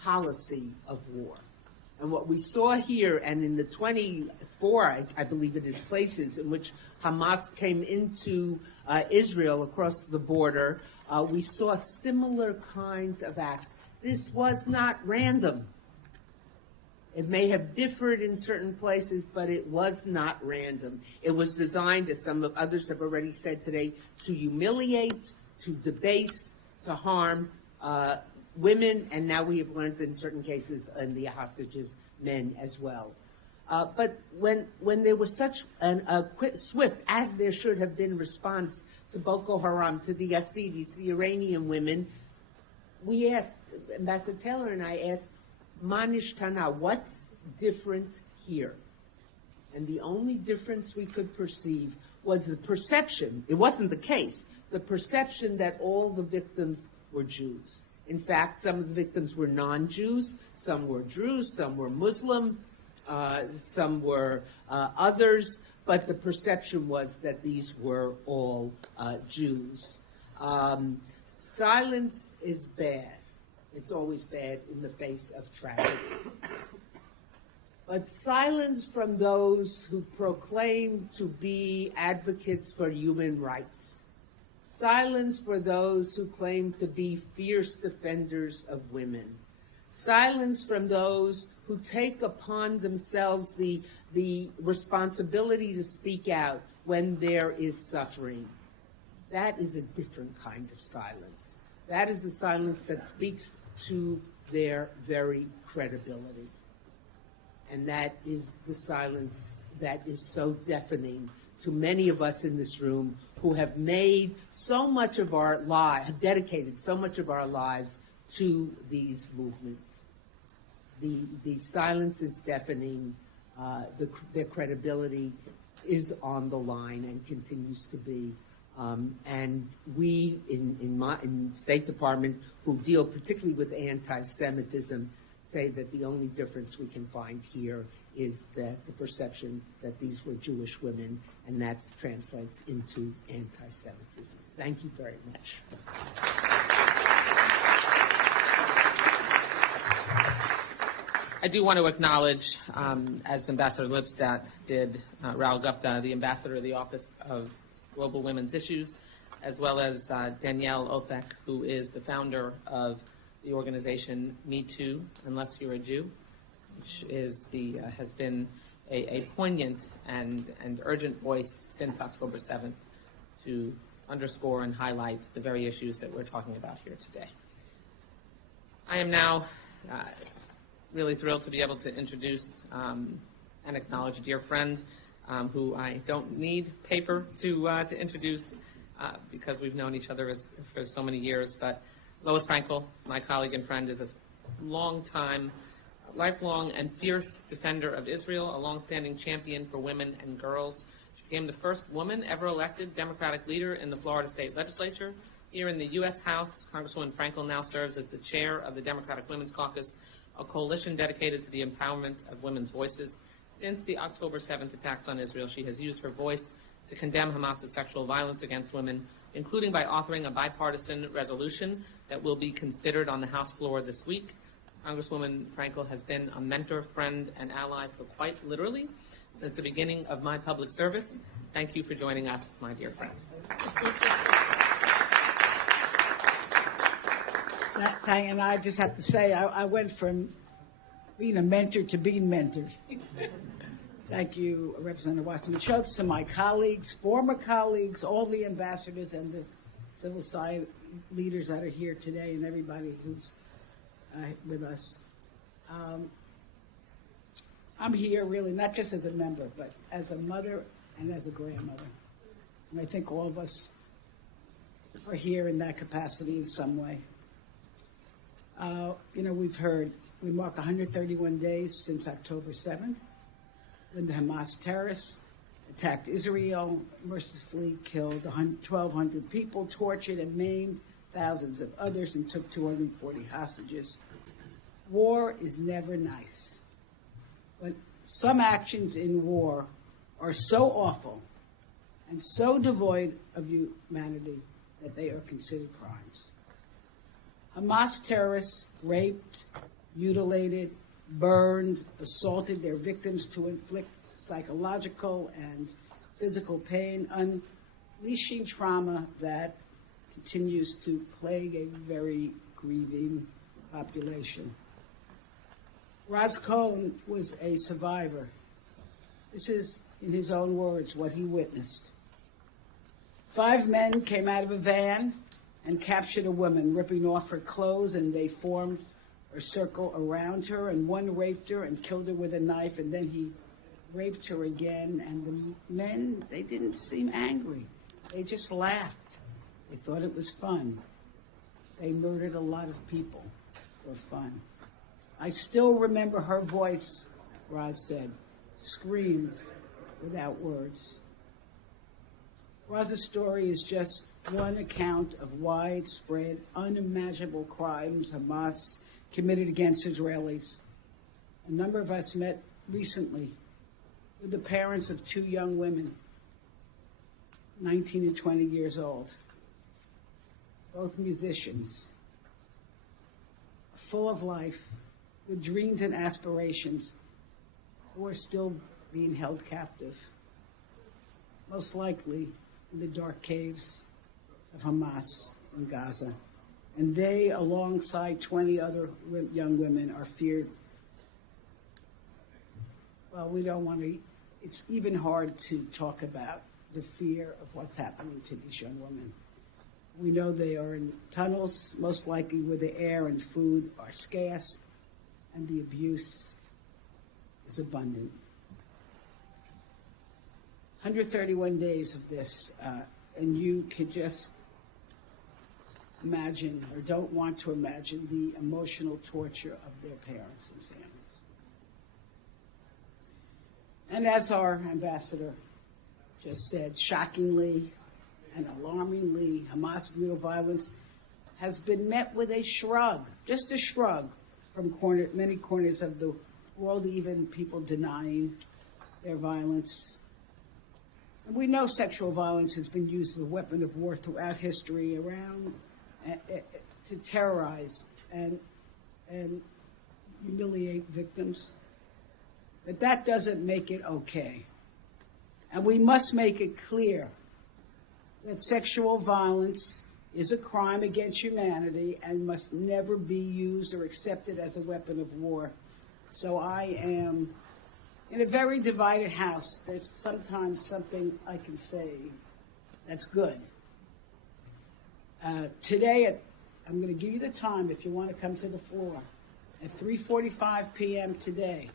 policy of war. And what we saw here, and in the 24, I believe it is, places in which Hamas came into Israel across the border, we saw similar kinds of acts. This was not random. It may have differed in certain places, but it was not random. It was designed, as some of others have already said today, to humiliate, to debase, to harm women, and now we have learned in certain cases in the hostages, men as well. But when there was such a quick, swift, as there should have been, response to Boko Haram, to the Yazidis, the Iranian women, we asked, Ambassador Taylor and I asked, Manish Tana, what's different here? And the only difference we could perceive was the perception, it wasn't the case, the perception that all the victims were Jews. In fact, some of the victims were non-Jews, some were Druze, some were Muslim, some were others, but the perception was that these were all Jews. Silence is bad. It's always bad in the face of tragedies. But silence from those who proclaim to be advocates for human rights. Silence for those who claim to be fierce defenders of women. Silence from those who take upon themselves the responsibility to speak out when there is suffering. That is a different kind of silence. That is a silence that speaks to their very credibility. And that is the silence that is so deafening to many of us in this room who have made so much of our lives, have dedicated so much of our lives to these movements. The silence is deafening. Their credibility is on the line and continues to be. And we in State Department, who deal particularly with anti-Semitism, say that the only difference we can find here is that the perception that these were Jewish women, and that translates into anti-Semitism. Thank you very much. I do want to acknowledge, as Ambassador Lipstadt did, Raul Gupta, the Ambassador of the Office of Global Women's Issues, as well as Danielle Othek, who is the founder of the organization Me Too, Unless You're a Jew, which is has been a poignant and urgent voice since October 7th to underscore and highlight the very issues that we're talking about here today. I am now really thrilled to be able to introduce and acknowledge a dear friend who I don't need paper to introduce because we've known each other for so many years. But Roa Frankle, my colleague and friend, is a lifelong and fierce defender of Israel, a longstanding champion for women and girls. She became the first woman ever elected Democratic leader in the Florida State Legislature. Here in the U.S. House, Congresswoman Frankle now serves as the chair of the Democratic Women's Caucus, a coalition dedicated to the empowerment of women's voices. Since the October 7th attacks on Israel, she has used her voice to condemn Hamas's sexual violence against women, including by authoring a bipartisan resolution that will be considered on the House floor this week. Congresswoman Frankle has been a mentor, friend, and ally for quite literally since the beginning of my public service. Thank you for joining us, my dear friend. And I just have to say, I went from being a mentor to being mentored. Thank you, Representative Wasserman Schultz, to my colleagues, former colleagues, all the ambassadors and the civil society leaders that are here today, and everybody who's with us. I'm here really not just as a member, but as a mother and as a grandmother. And I think all of us are here in that capacity in some way. We've heard we mark 131 days since October 7th, when the Hamas terrorists attacked Israel, mercifully killed 1,200 people, tortured and maimed thousands of others, and took 240 hostages. War is never nice. But some actions in war are so awful and so devoid of humanity that they are considered crimes. Hamas terrorists raped, mutilated, burned, assaulted their victims to inflict psychological and physical pain, unleashing trauma that continues to plague a very grieving population. Raz Cohen was a survivor. This is, in his own words, what he witnessed. 5 men came out of a van and captured a woman, ripping off her clothes, and they formed a circle around her, and one raped her and killed her with a knife, and then he raped her again, and the men, they didn't seem angry. They just laughed. They thought it was fun. They murdered a lot of people for fun. I still remember her voice, Roz said, screams without words. Roz's story is just one account of widespread, unimaginable crimes Hamas committed against Israelis. A number of us met recently with the parents of 2 young women, 19 and 20 years old, both musicians, full of life, with dreams and aspirations, who are still being held captive, most likely in the dark caves of Hamas in Gaza. And they, alongside 20 other young women, are feared. Well, we don't want to, it's even hard to talk about the fear of what's happening to these young women. We know they are in tunnels, most likely where the air and food are scarce, and the abuse is abundant. 131 days of this, and you could just imagine, or don't want to imagine, the emotional torture of their parents and families. And as our ambassador just said, shockingly and alarmingly, Hamas brutal violence has been met with a shrug, just a shrug, from many corners of the world, even people denying their violence. And we know sexual violence has been used as a weapon of war throughout history around to terrorize and humiliate victims. But that doesn't make it okay. And we must make it clear that sexual violence is a crime against humanity and must never be used or accepted as a weapon of war. So I am in a very divided house. There's sometimes something I can say that's good. Today, I'm going to give you the time if you want to come to the floor. At 3:45 p.m. today,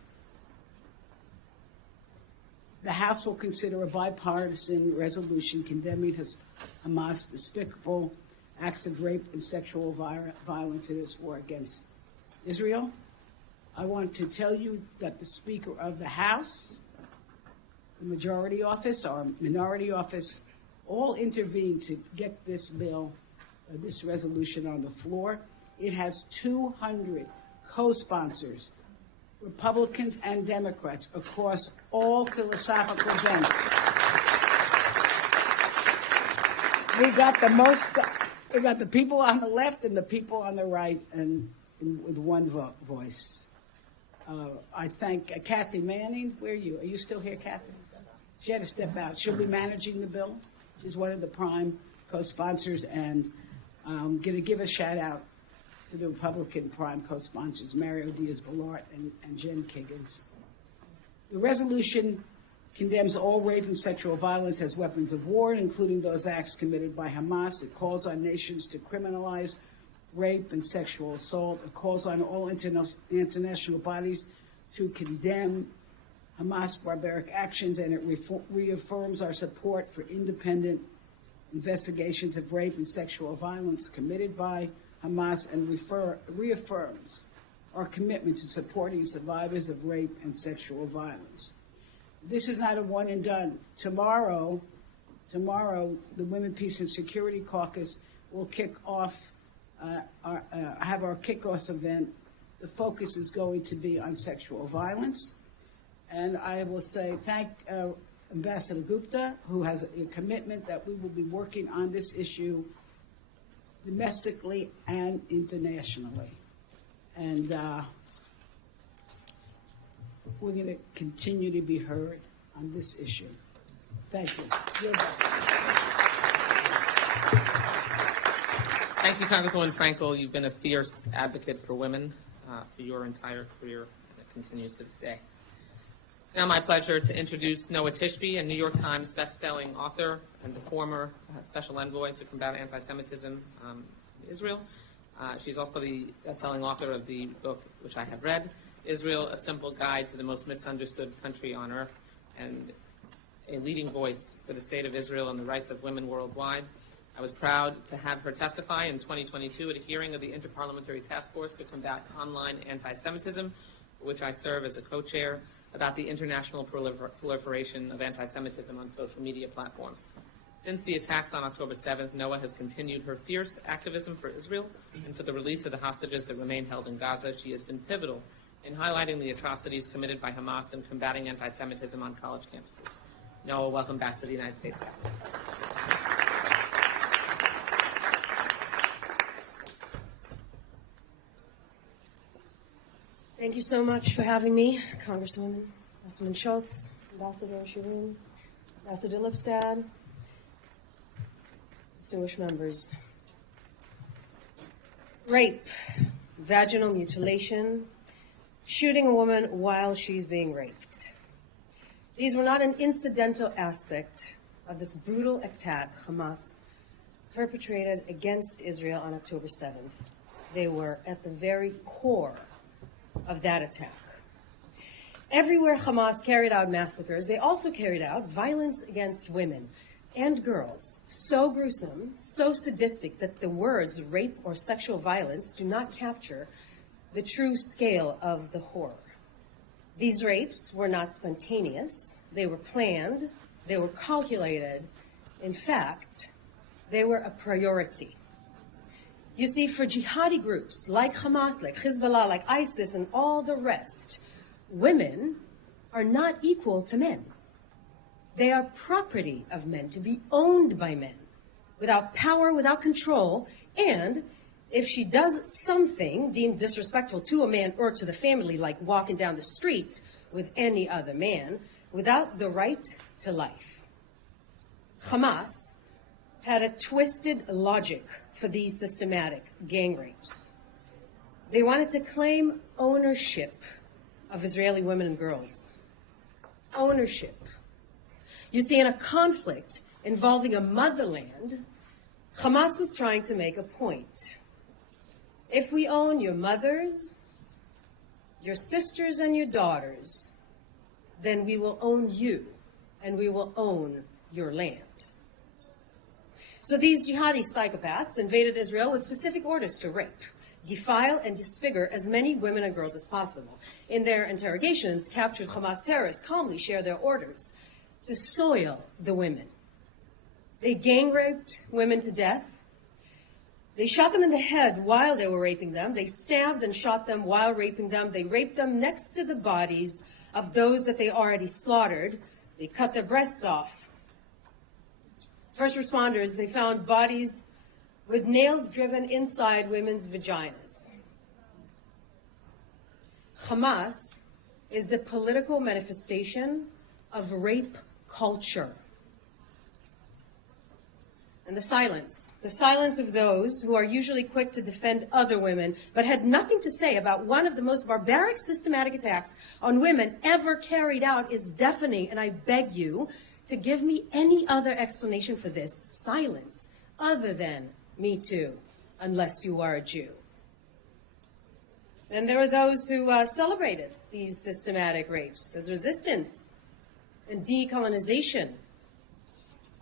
the House will consider a bipartisan resolution condemning Hamas' despicable acts of rape and sexual violence in its war against Israel. I want to tell you that the Speaker of the House, the Majority Office, our Minority Office, all intervened to get this bill, this resolution on the floor. It has 200 co-sponsors, Republicans and Democrats, across all philosophical bents. We got the people on the left and the people on the right, and with one voice. I thank Kathy Manning. Where are you? Are you still here, Kathy? She had to step out. She'll be managing the bill. She's one of the prime co-sponsors, and I'm going to give a shout out to the Republican prime co-sponsors, Mario Diaz-Balart and Jen Kiggins. The resolution condemns all rape and sexual violence as weapons of war, including those acts committed by Hamas. It calls on nations to criminalize rape and sexual assault. It calls on all international bodies to condemn Hamas' barbaric actions, and it reaffirms our support for independent investigations of rape and sexual violence committed by Hamas, and reaffirms our commitment to supporting survivors of rape and sexual violence. This is not a one and done. Tomorrow, the Women, Peace and Security Caucus will kick off, have our kickoff event. The focus is going to be on sexual violence. And I will say thank Ambassador Gupta, who has a commitment that we will be working on this issue domestically and internationally. And we're going to continue to be heard on this issue. Thank you. You're welcome. Thank you, Congresswoman Frankle. You've been a fierce advocate for women for your entire career, and it continues to this day. It's now my pleasure to introduce Noa Tishby, a New York Times best-selling author and the former special envoy to combat anti-Semitism in Israel. She's also the best-selling author of the book, which I have read, Israel, A Simple Guide to the Most Misunderstood Country on Earth, and a leading voice for the state of Israel and the rights of women worldwide. I was proud to have her testify in 2022 at a hearing of the Interparliamentary Task Force to Combat Online Anti-Semitism, for which I serve as a co-chair, about the international proliferation of anti-Semitism on social media platforms. Since the attacks on October 7th, Noa has continued her fierce activism for Israel and for the release of the hostages that remain held in Gaza. She has been pivotal in highlighting the atrocities committed by Hamas and combating anti-Semitism on college campuses. Noa, welcome back to the United States Capitol. Thank you so much for having me, Congresswoman Schultz, Ambassador Sheran, Ambassador Lipstadt, distinguished members. Rape, vaginal mutilation, shooting a woman while she's being raped. These were not an incidental aspect of this brutal attack Hamas perpetrated against Israel on October 7th. They were at the very core of that attack. Everywhere Hamas carried out massacres, they also carried out violence against women and girls, so gruesome, so sadistic that the words rape or sexual violence do not capture the true scale of the horror. These rapes were not spontaneous, they were planned, they were calculated. In fact, they were a priority. You see, for jihadi groups like Hamas, like Hezbollah, like ISIS, and all the rest, women are not equal to men. They are property of men, to be owned by men, without power, without control, and if she does something deemed disrespectful to a man or to the family, like walking down the street with any other man, without the right to life. Hamas had a twisted logic for these systematic gang rapes. They wanted to claim ownership of Israeli women and girls. Ownership. You see, in a conflict involving a motherland, Hamas was trying to make a point. If we own your mothers, your sisters, and your daughters, then we will own you, and we will own your land. So these jihadi psychopaths invaded Israel with specific orders to rape, defile, and disfigure as many women and girls as possible. In their interrogations, captured Hamas terrorists calmly shared their orders to soil the women. They gang raped women to death. They shot them in the head while they were raping them. They stabbed and shot them while raping them. They raped them next to the bodies of those that they already slaughtered. They cut their breasts off. First responders, they found bodies with nails driven inside women's vaginas. Hamas is the political manifestation of rape culture. And the silence of those who are usually quick to defend other women, but had nothing to say about one of the most barbaric systematic attacks on women ever carried out is deafening, and I beg you to give me any other explanation for this silence other than Me Too, unless you are a Jew. Then there were those who celebrated these systematic rapes as resistance and decolonization.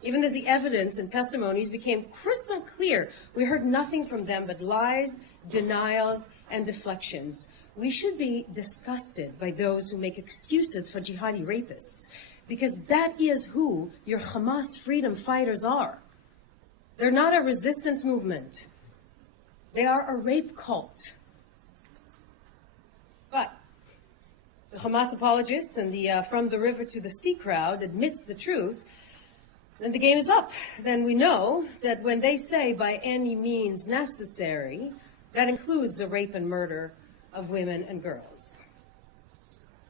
Even as the evidence and testimonies became crystal clear, we heard nothing from them but lies, denials, and deflections. We should be disgusted by those who make excuses for jihadi rapists, because that is who your Hamas freedom fighters are. They're not a resistance movement. They are a rape cult. But the Hamas apologists and the From the River to the Sea crowd admits the truth, then the game is up. Then we know that when they say by any means necessary, that includes the rape and murder of women and girls.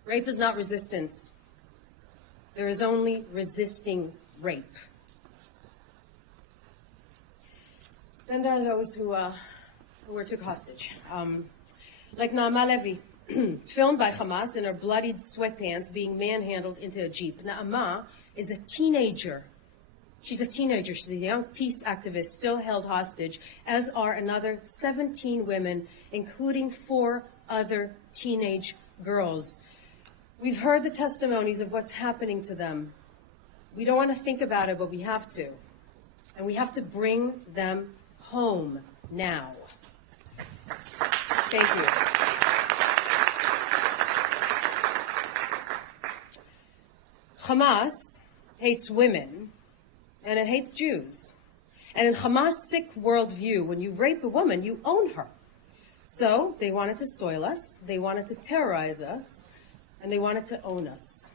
Rape is not resistance. There is only resisting rape. Then there are those who were took hostage, like Naama Levy, filmed by Hamas in her bloodied sweatpants being manhandled into a jeep. Naama is a teenager. She's a teenager. She's a young peace activist still held hostage, as are another 17 women, including 4 other teenage girls. We've heard the testimonies of what's happening to them. We don't want to think about it, but we have to. And we have to bring them home now. Thank you. Hamas hates women, and it hates Jews. And in Hamas' sick worldview, when you rape a woman, you own her. So they wanted to soil us, they wanted to terrorize us, and they wanted to own us.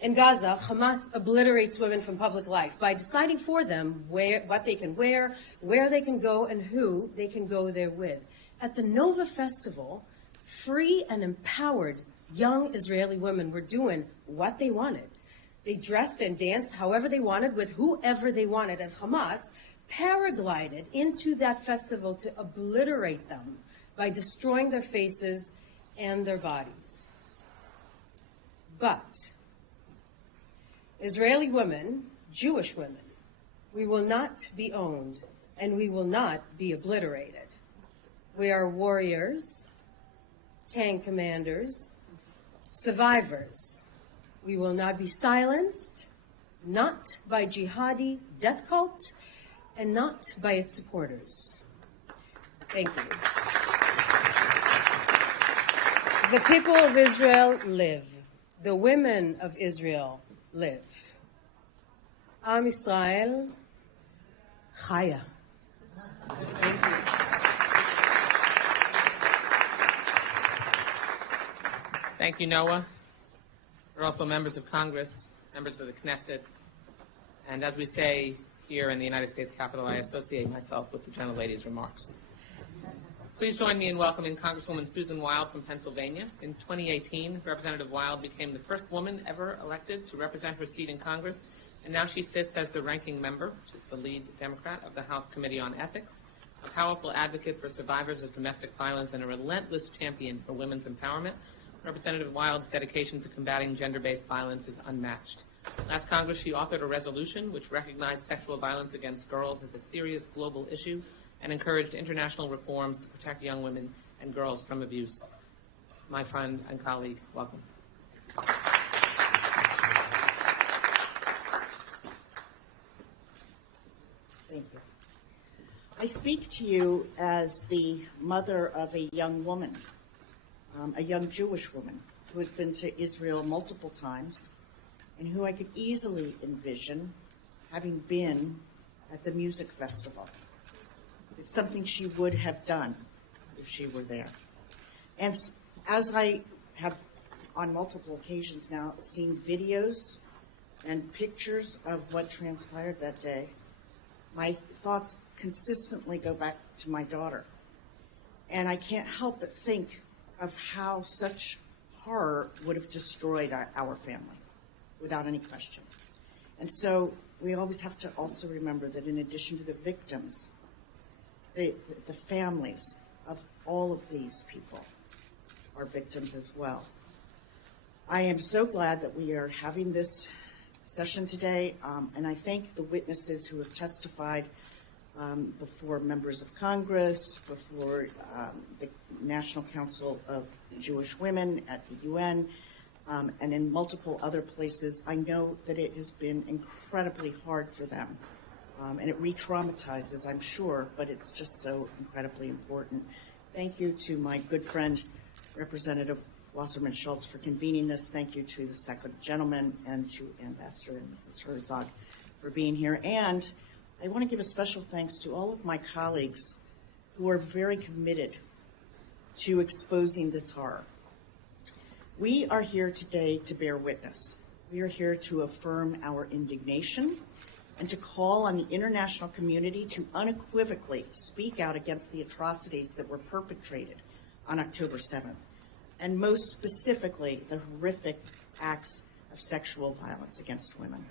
In Gaza, Hamas obliterates women from public life by deciding for them what they can wear, where they can go, and who they can go there with. At the Nova Festival, free and empowered young Israeli women were doing what they wanted. They dressed and danced however they wanted with whoever they wanted, and Hamas paraglided into that festival to obliterate them by destroying their faces and their bodies. But Israeli women, Jewish women, we will not be owned and we will not be obliterated. We are warriors, tank commanders, survivors. We will not be silenced, not by jihadi death cult, and not by its supporters. Thank you. The people of Israel live. The women of Israel live. Am Yisrael Chaya. Thank you. Thank you, Noa. We're also members of Congress, members of the Knesset, and as we say here in the United States Capitol, I associate myself with the gentlelady's remarks. Please join me in welcoming Congresswoman Susan Wild from Pennsylvania. In 2018, Representative Wild became the first woman ever elected to represent her seat in Congress, and now she sits as the ranking member, which is the lead Democrat of the House Committee on Ethics, a powerful advocate for survivors of domestic violence, and a relentless champion for women's empowerment. Representative Wild's dedication to combating gender-based violence is unmatched. Last Congress, she authored a resolution which recognized sexual violence against girls as a serious global issue and encouraged international reforms to protect young women and girls from abuse. My friend and colleague, welcome. Thank you. I speak to you as the mother of a young woman, a young Jewish woman who has been to Israel multiple times and who I could easily envision having been at the music festival. It's something she would have done if she were there. And as I have on multiple occasions now seen videos and pictures of what transpired that day, my thoughts consistently go back to my daughter. And I can't help but think of how such horror would have destroyed our family, without any question. And so we always have to also remember that in addition to the victims, the families of all of these people are victims as well. I am so glad that we are having this session today, and I thank the witnesses who have testified before members of Congress, before the National Council of Jewish Women at the UN, and in multiple other places. I know that it has been incredibly hard for them, and it re-traumatizes, I'm sure, but it's just so incredibly important. Thank you to my good friend, Representative Wasserman Schultz, for convening this. Thank you to the second gentleman and to Ambassador and Mrs. Herzog for being here. And I want to give a special thanks to all of my colleagues who are very committed to exposing this horror. We are here today to bear witness. We are here to affirm our indignation and to call on the international community to unequivocally speak out against the atrocities that were perpetrated on October 7th, and most specifically, the horrific acts of sexual violence against women.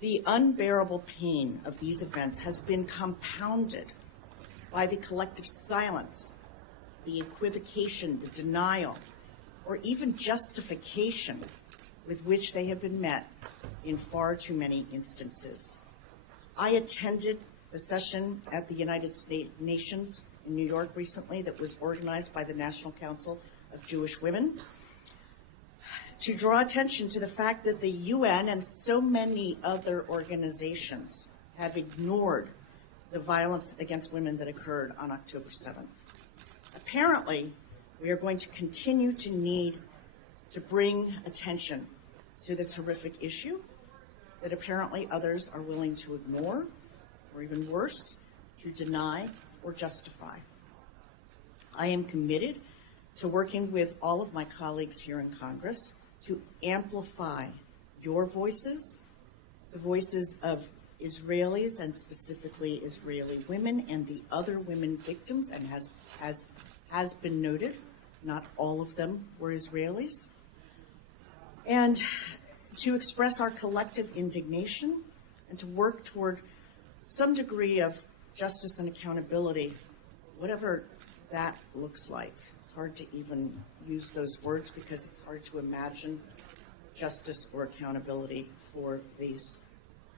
The unbearable pain of these events has been compounded by the collective silence, the equivocation, the denial, or even justification with which they have been met in far too many instances. I attended the session at the United Nations in New York recently that was organized by the National Council of Jewish Women to draw attention to the fact that the UN and so many other organizations have ignored the violence against women that occurred on October 7th. Apparently, we are going to continue to need to bring attention to this horrific issue that apparently others are willing to ignore, or even worse, to deny or justify. I am committed to working with all of my colleagues here in Congress to amplify your voices, the voices of Israelis and specifically Israeli women and the other women victims, and has been noted, not all of them were Israelis, and to express our collective indignation and to work toward some degree of justice and accountability, whatever that looks like. It's hard to even use those words because it's hard to imagine justice or accountability for these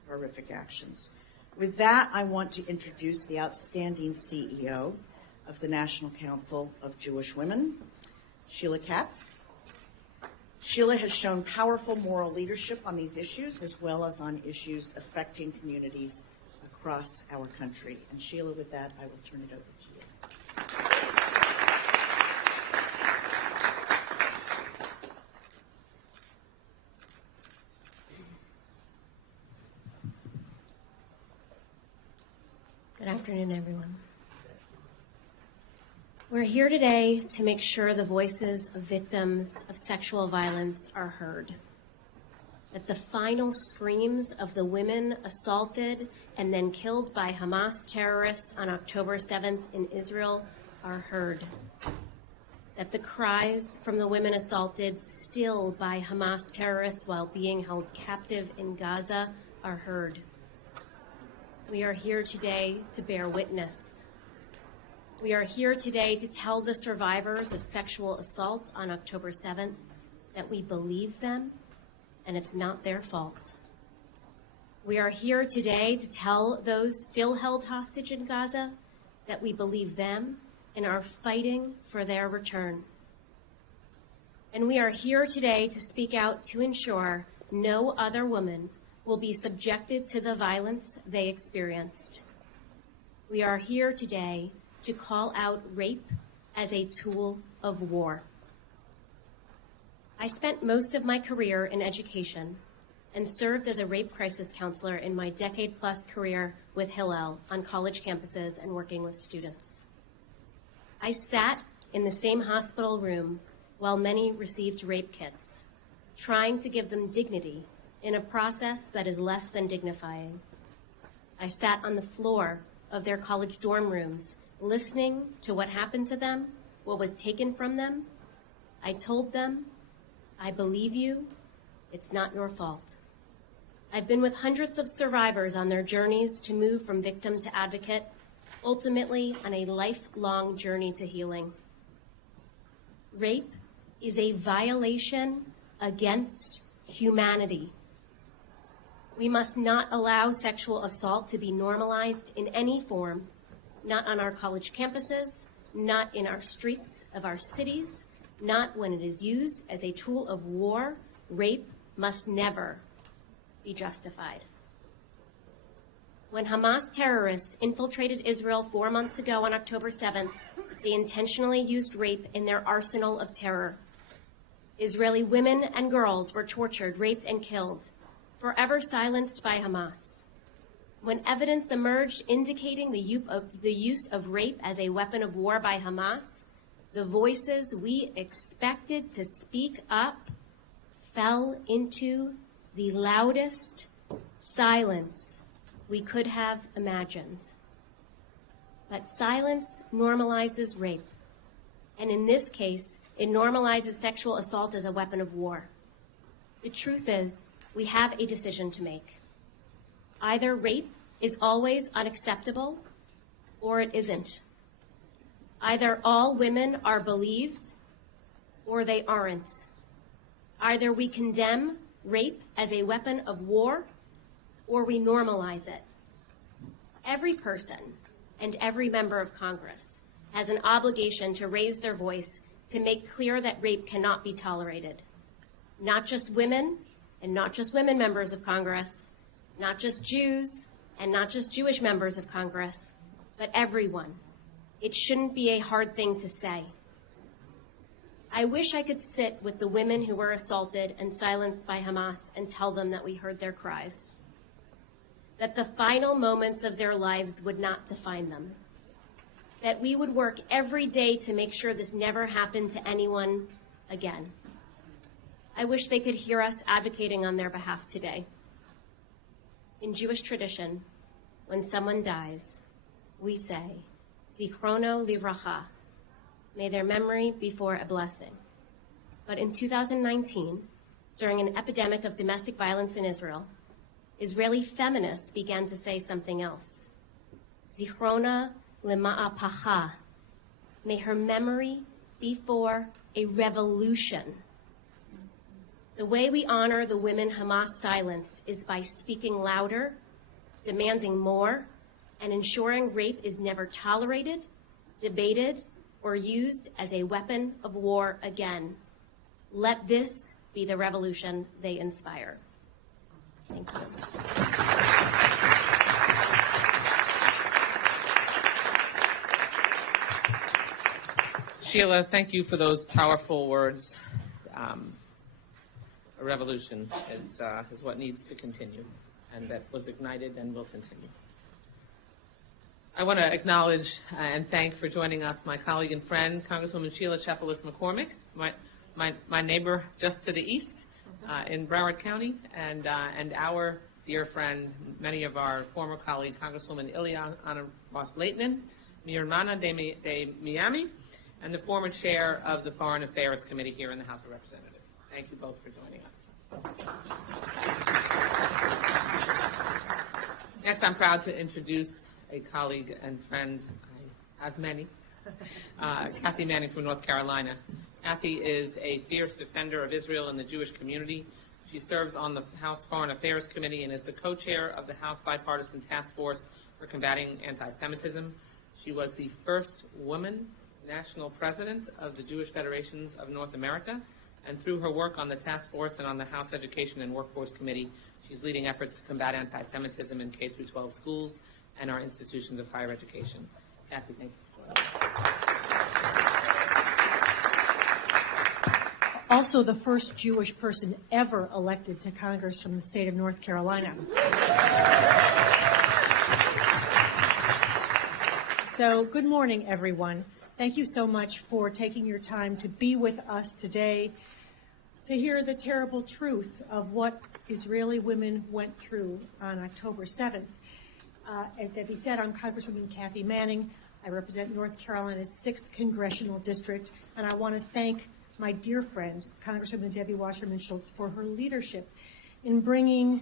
horrific actions. With that, I want to introduce the outstanding CEO of the National Council of Jewish Women, Sheila Katz. Sheila has shown powerful moral leadership on these issues as well as on issues affecting communities across our country. And Sheila, with that, I will turn it over to you. Good afternoon, everyone. We're here today to make sure the voices of victims of sexual violence are heard, that the final screams of the women assaulted and then killed by Hamas terrorists on October 7th in Israel are heard, that the cries from the women assaulted still by Hamas terrorists while being held captive in Gaza are heard. We are here today to bear witness. We are here today to tell the survivors of sexual assault on October 7th that we believe them and it's not their fault. We are here today to tell those still held hostage in Gaza that we believe them and are fighting for their return. And we are here today to speak out to ensure no other woman will be subjected to the violence they experienced. We are here today to call out rape as a tool of war. I spent most of my career in education and served as a rape crisis counselor in my decade-plus career with Hillel on college campuses and working with students. I sat in the same hospital room while many received rape kits, trying to give them dignity in a process that is less than dignifying. I sat on the floor of their college dorm rooms, listening to what happened to them, what was taken from them. I told them, I believe you, it's not your fault. I've been with hundreds of survivors on their journeys to move from victim to advocate, ultimately on a lifelong journey to healing. Rape is a violation against humanity. We must not allow sexual assault to be normalized in any form, not on our college campuses, not in our streets of our cities, not when it is used as a tool of war. Rape must never be justified. When Hamas terrorists infiltrated Israel 4 months ago on October 7th, they intentionally used rape in their arsenal of terror. Israeli women and girls were tortured, raped, and killed, forever silenced by Hamas. When evidence emerged indicating the use of rape as a weapon of war by Hamas, the voices we expected to speak up fell into the loudest silence we could have imagined. But silence normalizes rape, and in this case, it normalizes sexual assault as a weapon of war. The truth is, we have a decision to make. Either rape is always unacceptable, or it isn't. Either all women are believed, or they aren't. Either we condemn rape as a weapon of war, or we normalize it. Every person and every member of Congress has an obligation to raise their voice to make clear that rape cannot be tolerated. Not just women, and not just women members of Congress, not just Jews, and not just Jewish members of Congress, but everyone. It shouldn't be a hard thing to say. I wish I could sit with the women who were assaulted and silenced by Hamas and tell them that we heard their cries, that the final moments of their lives would not define them, that we would work every day to make sure this never happened to anyone again. I wish they could hear us advocating on their behalf today. In Jewish tradition, when someone dies, we say, Zichrono livracha, may their memory be for a blessing. But in 2019, during an epidemic of domestic violence in Israel, Israeli feminists began to say something else. Zichrona lema'apacha, may her memory be for a revolution. The way we honor the women Hamas silenced is by speaking louder, demanding more, and ensuring rape is never tolerated, debated, or used as a weapon of war again. Let this be the revolution they inspire. Thank you. Sheila, thank you for those powerful words. A revolution is what needs to continue, and that was ignited and will continue. I want to acknowledge and thank for joining us my colleague and friend, Congresswoman Sheila Katz, my neighbor just to the east in Broward County, and our dear friend, many of our former colleague, Congresswoman Ileana Ross-Lehtinen, mi hermana de Miami, and the former chair of the Foreign Affairs Committee here in the House of Representatives. Thank you both for joining us. Next, I'm proud to introduce a colleague and friend, I have many, Kathy Manning from North Carolina. Kathy is a fierce defender of Israel and the Jewish community. She serves on the House Foreign Affairs Committee and is the co-chair of the House Bipartisan Task Force for Combating Anti-Semitism. She was the first woman national president of the Jewish Federations of North America, and through her work on the task force and on the House Education and Workforce Committee, she's leading efforts to combat anti-Semitism in K-12 schools and our institutions of higher education. Kathy, thank you for joining us. Also the first Jewish person ever elected to Congress from the state of North Carolina. So good morning, everyone. Thank you so much for taking your time to be with us today to hear the terrible truth of what Israeli women went through on October 7th. As Debbie said, I'm Congresswoman Kathy Manning. I represent North Carolina's 6th Congressional District, and I want to thank my dear friend, Congresswoman Debbie Wasserman Schultz, for her leadership in bringing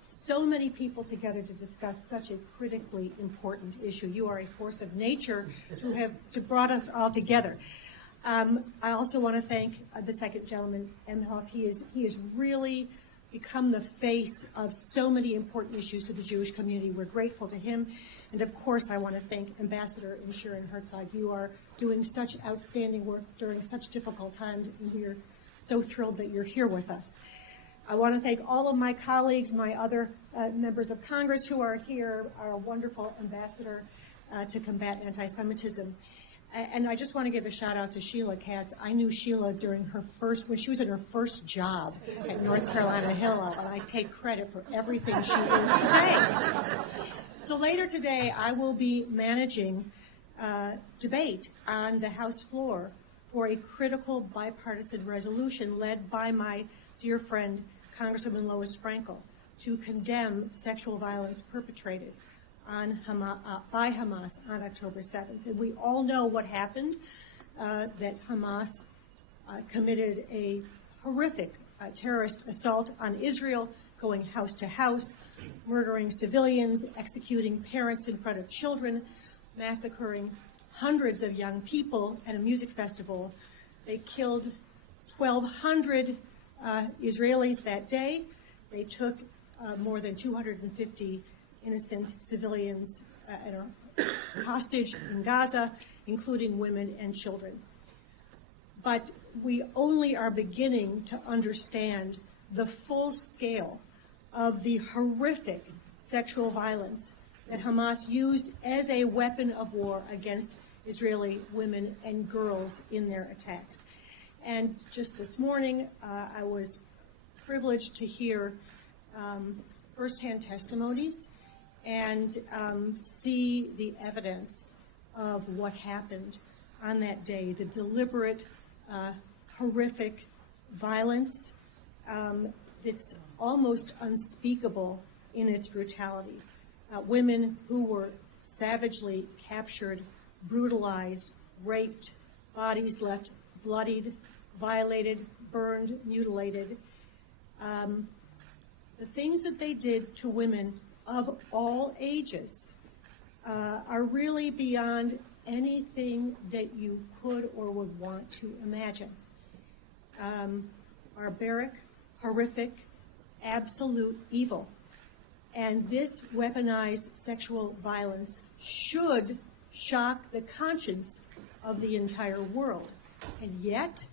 so many people together to discuss such a critically important issue. You are a force of nature to brought us all together. I also want to thank the second gentleman, Emhoff. He has really become the face of so many important issues to the Jewish community. We're grateful to him. And of course, I want to thank Ambassador Sheran Herzog. You are doing such outstanding work during such difficult times, and we are so thrilled that you're here with us. I want to thank all of my colleagues, my other members of Congress who are here, our wonderful ambassador to combat anti-Semitism. And I just want to give a shout out to Sheila Katz. I knew Sheila when she was in her first job at North Carolina Hill, and I take credit for everything she is today. So later today, I will be managing debate on the House floor for a critical bipartisan resolution led by my dear friend, Congresswoman Roa Smolinsky, to condemn sexual violence perpetrated by Hamas on October 7th. And we all know what happened, that Hamas committed a horrific terrorist assault on Israel, going house to house, murdering civilians, executing parents in front of children, massacring hundreds of young people at a music festival. They killed 1,200 Israelis that day. They took more than 250 innocent civilians hostage in Gaza, including women and children. But we only are beginning to understand the full scale of the horrific sexual violence that Hamas used as a weapon of war against Israeli women and girls in their attacks. And just this morning, I was privileged to hear firsthand testimonies and see the evidence of what happened on that day, the deliberate, horrific violence that's almost unspeakable in its brutality. Women who were savagely captured, brutalized, raped, bodies left bloodied, violated, burned, mutilated. The things that they did to women of all ages are really beyond anything that you could or would want to imagine. Barbaric, horrific, absolute evil. And this weaponized sexual violence should shock the conscience of the entire world. And yet,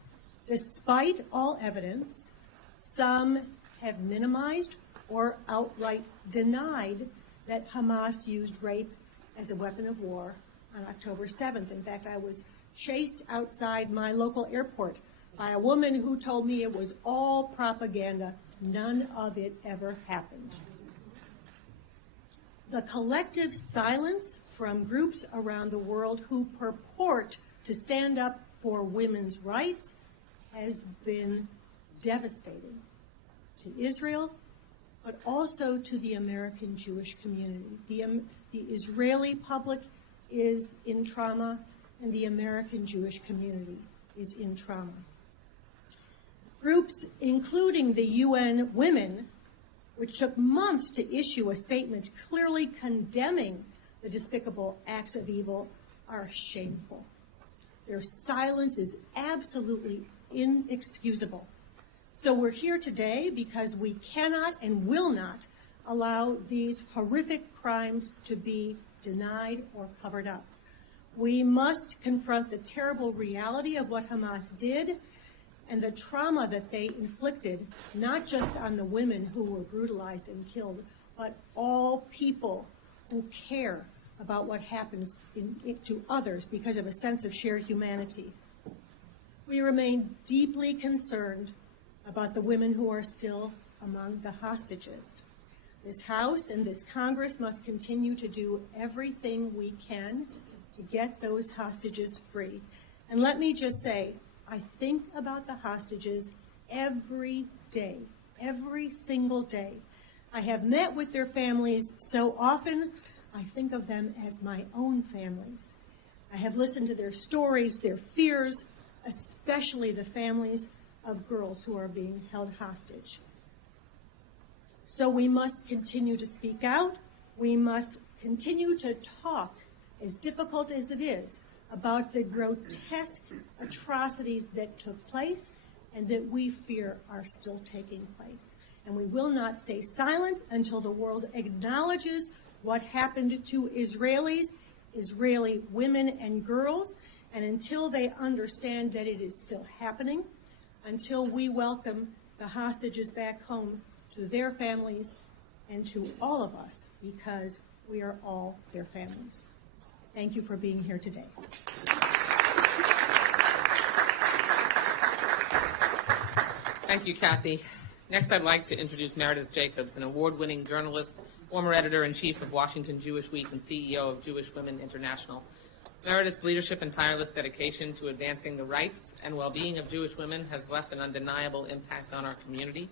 despite all evidence, some have minimized or outright denied that Hamas used rape as a weapon of war on October 7th. In fact, I was chased outside my local airport by a woman who told me it was all propaganda. None of it ever happened. The collective silence from groups around the world who purport to stand up for women's rights has been devastating to Israel, but also to the American Jewish community. The Israeli public is in trauma, and the American Jewish community is in trauma. Groups, including the UN Women, which took months to issue a statement clearly condemning the despicable acts of evil, are shameful. Their silence is absolutely inexcusable. So we're here today because we cannot and will not allow these horrific crimes to be denied or covered up. We must confront the terrible reality of what Hamas did and the trauma that they inflicted, not just on the women who were brutalized and killed, but all people who care about what happens to others because of a sense of shared humanity. We remain deeply concerned about the women who are still among the hostages. This House and this Congress must continue to do everything we can to get those hostages free. And let me just say, I think about the hostages every day, every single day. I have met with their families so often, I think of them as my own families. I have listened to their stories, their fears, especially the families of girls who are being held hostage. So we must continue to speak out. We must continue to talk, as difficult as it is, about the grotesque atrocities that took place and that we fear are still taking place. And we will not stay silent until the world acknowledges what happened to Israelis, Israeli women and girls, and until they understand that it is still happening, until we welcome the hostages back home to their families and to all of us, because we are all their families. Thank you for being here today. Thank you, Kathy. Next, I'd like to introduce Meredith Jacobs, an award-winning journalist, former editor-in-chief of Washington Jewish Week and CEO of Jewish Women International. Meredith's leadership and tireless dedication to advancing the rights and well-being of Jewish women has left an undeniable impact on our community.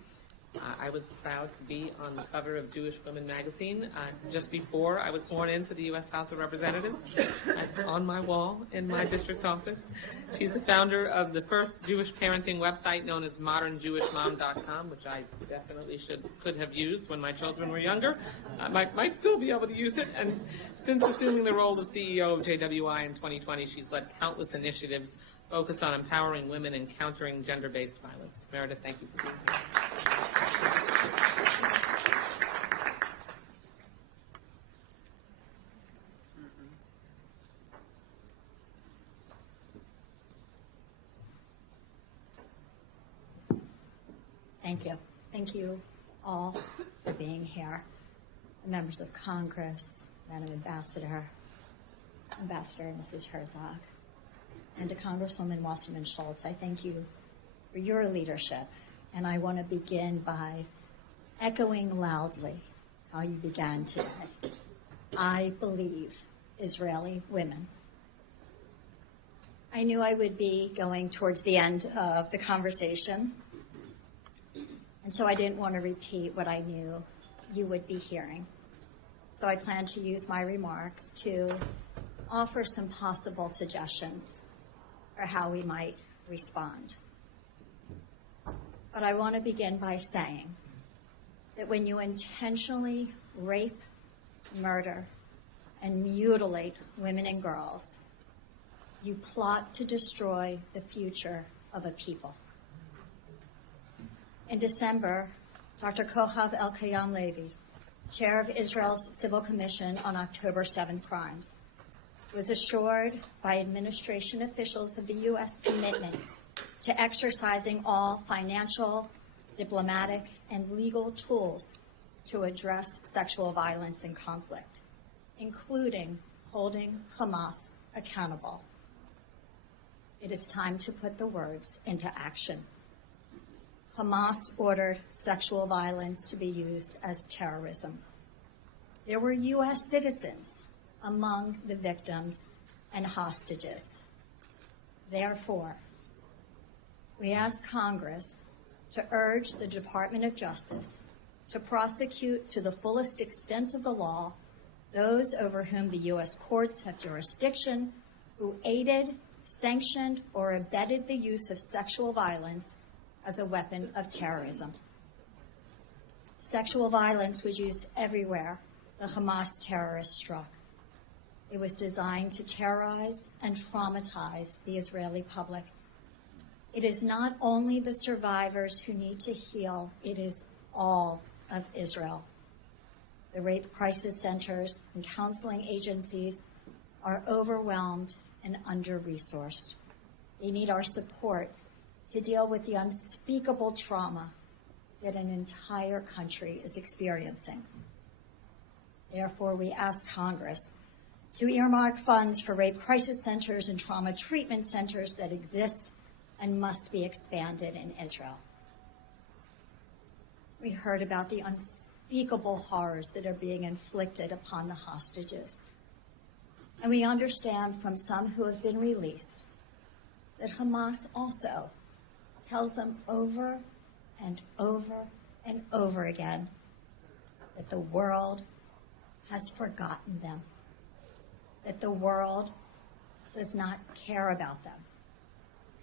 I was proud to be on the cover of Jewish Women magazine just before I was sworn into the U.S. House of Representatives. That's on my wall in my district office. She's the founder of the first Jewish parenting website known as modernjewishmom.com, which I definitely could have used when my children were younger. I might still be able to use it. And since assuming the role of CEO of JWI in 2020, she's led countless initiatives focused on empowering women and countering gender-based violence. Meredith, thank you for being here. Thank you. Thank you all for being here. The members of Congress, Madam Ambassador, Ambassador Mrs. Herzog, and to Congresswoman Wasserman Schultz, I thank you for your leadership. And I want to begin by echoing loudly how you began today. I believe Israeli women. I knew I would be going towards the end of the conversation, and so I didn't want to repeat what I knew you would be hearing. So I plan to use my remarks to offer some possible suggestions for how we might respond. But I want to begin by saying that when you intentionally rape, murder, and mutilate women and girls, you plot to destroy the future of a people. In December, Dr. Kohav El-Kayam Levi, chair of Israel's Civil Commission on October 7 crimes, was assured by administration officials of the U.S. commitment to exercising all financial, diplomatic, and legal tools to address sexual violence and conflict, including holding Hamas accountable. It is time to put the words into action. Hamas ordered sexual violence to be used as terrorism. There were U.S. citizens among the victims and hostages. Therefore, we ask Congress to urge the Department of Justice to prosecute to the fullest extent of the law those over whom the U.S. courts have jurisdiction who aided, sanctioned, or abetted the use of sexual violence as a weapon of terrorism. Sexual violence was used everywhere the Hamas terrorists struck. It was designed to terrorize and traumatize the Israeli public. It is not only the survivors who need to heal, it is all of Israel. The rape crisis centers and counseling agencies are overwhelmed and under-resourced. They need our support to deal with the unspeakable trauma that an entire country is experiencing. Therefore, we ask Congress to earmark funds for rape crisis centers and trauma treatment centers that exist and must be expanded in Israel. We heard about the unspeakable horrors that are being inflicted upon the hostages. And we understand from some who have been released that Hamas also tells them over and over and over again that the world has forgotten them, that the world does not care about them.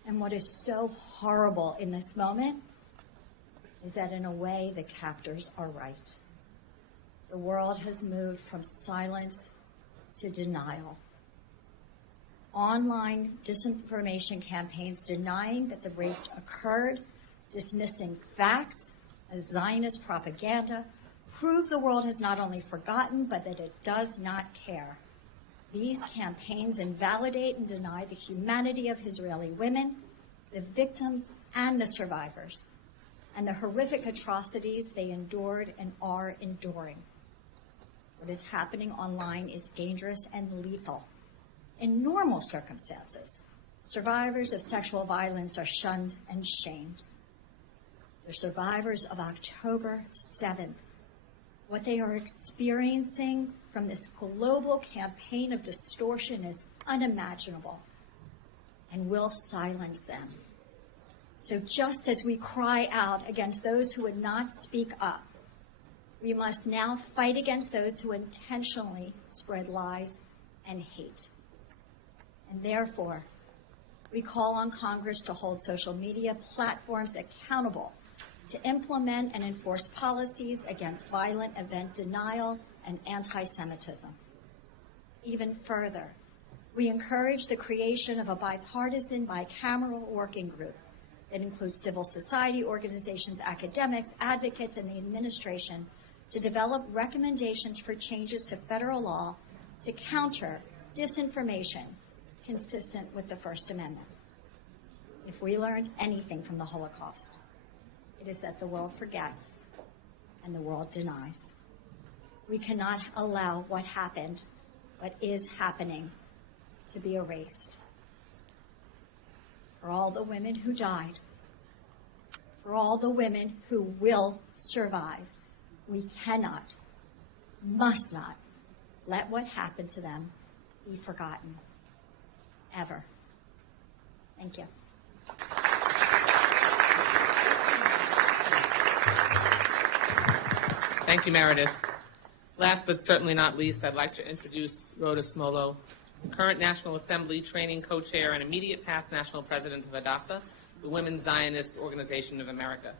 And what is so horrible in this moment is that in a way the captors are right. The world has moved from silence to denial. Online disinformation campaigns denying that the rape occurred, dismissing facts as Zionist propaganda, prove the world has not only forgotten, but that it does not care. These campaigns invalidate and deny the humanity of Israeli women, the victims and the survivors, and the horrific atrocities they endured and are enduring. What is happening online is dangerous and lethal. In normal circumstances, survivors of sexual violence are shunned and shamed. The survivors of October 7th, what they are experiencing from this global campaign of distortion is unimaginable and will silence them. So just as we cry out against those who would not speak up, we must now fight against those who intentionally spread lies and hate. And therefore, we call on Congress to hold social media platforms accountable to implement and enforce policies against violent event denial and anti-Semitism. Even further, we encourage the creation of a bipartisan, bicameral working group that includes civil society organizations, academics, advocates, and the administration to develop recommendations for changes to federal law to counter disinformation consistent with the First Amendment. If we learned anything from the Holocaust, it is that the world forgets and the world denies. We cannot allow what happened, what is happening, to be erased. For all the women who died, for all the women who will survive, we cannot, must not, let what happened to them be forgotten, ever. Thank you. Thank you, Meredith. Last but certainly not least, I'd like to introduce Roa Smolinsky, current National Assembly training co-chair and immediate past national president of Hadassah, the Women's Zionist Organization of America.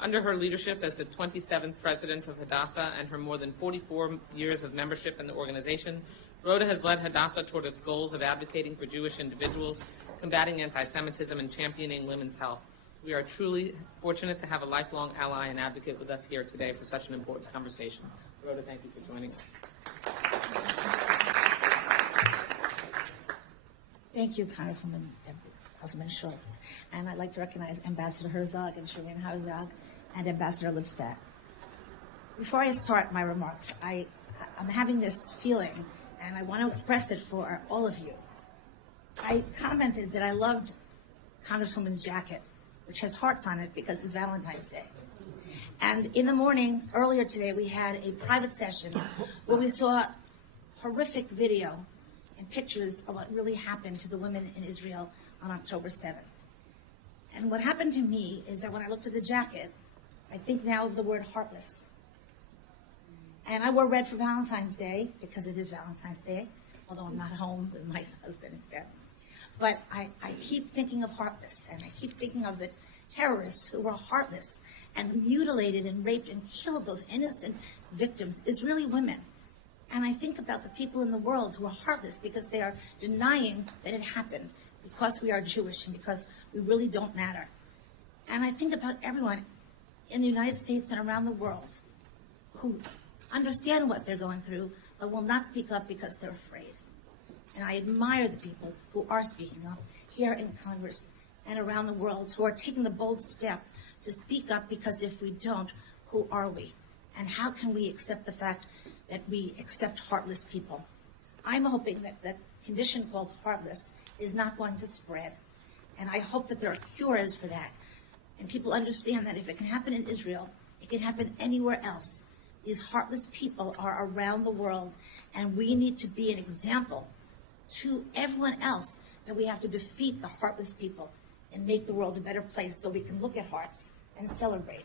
Under her leadership as the 27th president of Hadassah and her more than 44 years of membership in the organization, Roa has led Hadassah toward its goals of advocating for Jewish individuals, combating anti-Semitism, and championing women's health. We are truly fortunate to have a lifelong ally and advocate with us here today for such an important conversation. Roa, thank you for joining us. Thank you, Congresswoman Schultz. And I'd like to recognize Ambassador Herzog and Sheran Herzog and Ambassador Lipstadt. Before I start my remarks, I'm having this feeling, and I want to express it for all of you. I commented that I loved Congresswoman's jacket, which has hearts on it because it's Valentine's Day. And in the morning, earlier today, we had a private session where we saw horrific video and pictures of what really happened to the women in Israel on October 7th. And what happened to me is that when I looked at the jacket, I think now of the word heartless. And I wore red for Valentine's Day because it is Valentine's Day, although I'm not home with my husband and family. But I keep thinking of heartless, and I keep thinking of the terrorists who were heartless and mutilated and raped and killed those innocent victims, Israeli women. And I think about the people in the world who are heartless because they are denying that it happened because we are Jewish and because we really don't matter. And I think about everyone in the United States and around the world who understand what they're going through but will not speak up because they're afraid. And I admire the people who are speaking up here in Congress and around the world who are taking the bold step to speak up, because if we don't, who are we? And how can we accept the fact that we accept heartless people? I'm hoping that that condition called heartless is not going to spread. And I hope that there are cures for that. And people understand that if it can happen in Israel, it can happen anywhere else. These heartless people are around the world, and we need to be an example to everyone else that we have to defeat the heartless people and make the world a better place so we can look at hearts and celebrate.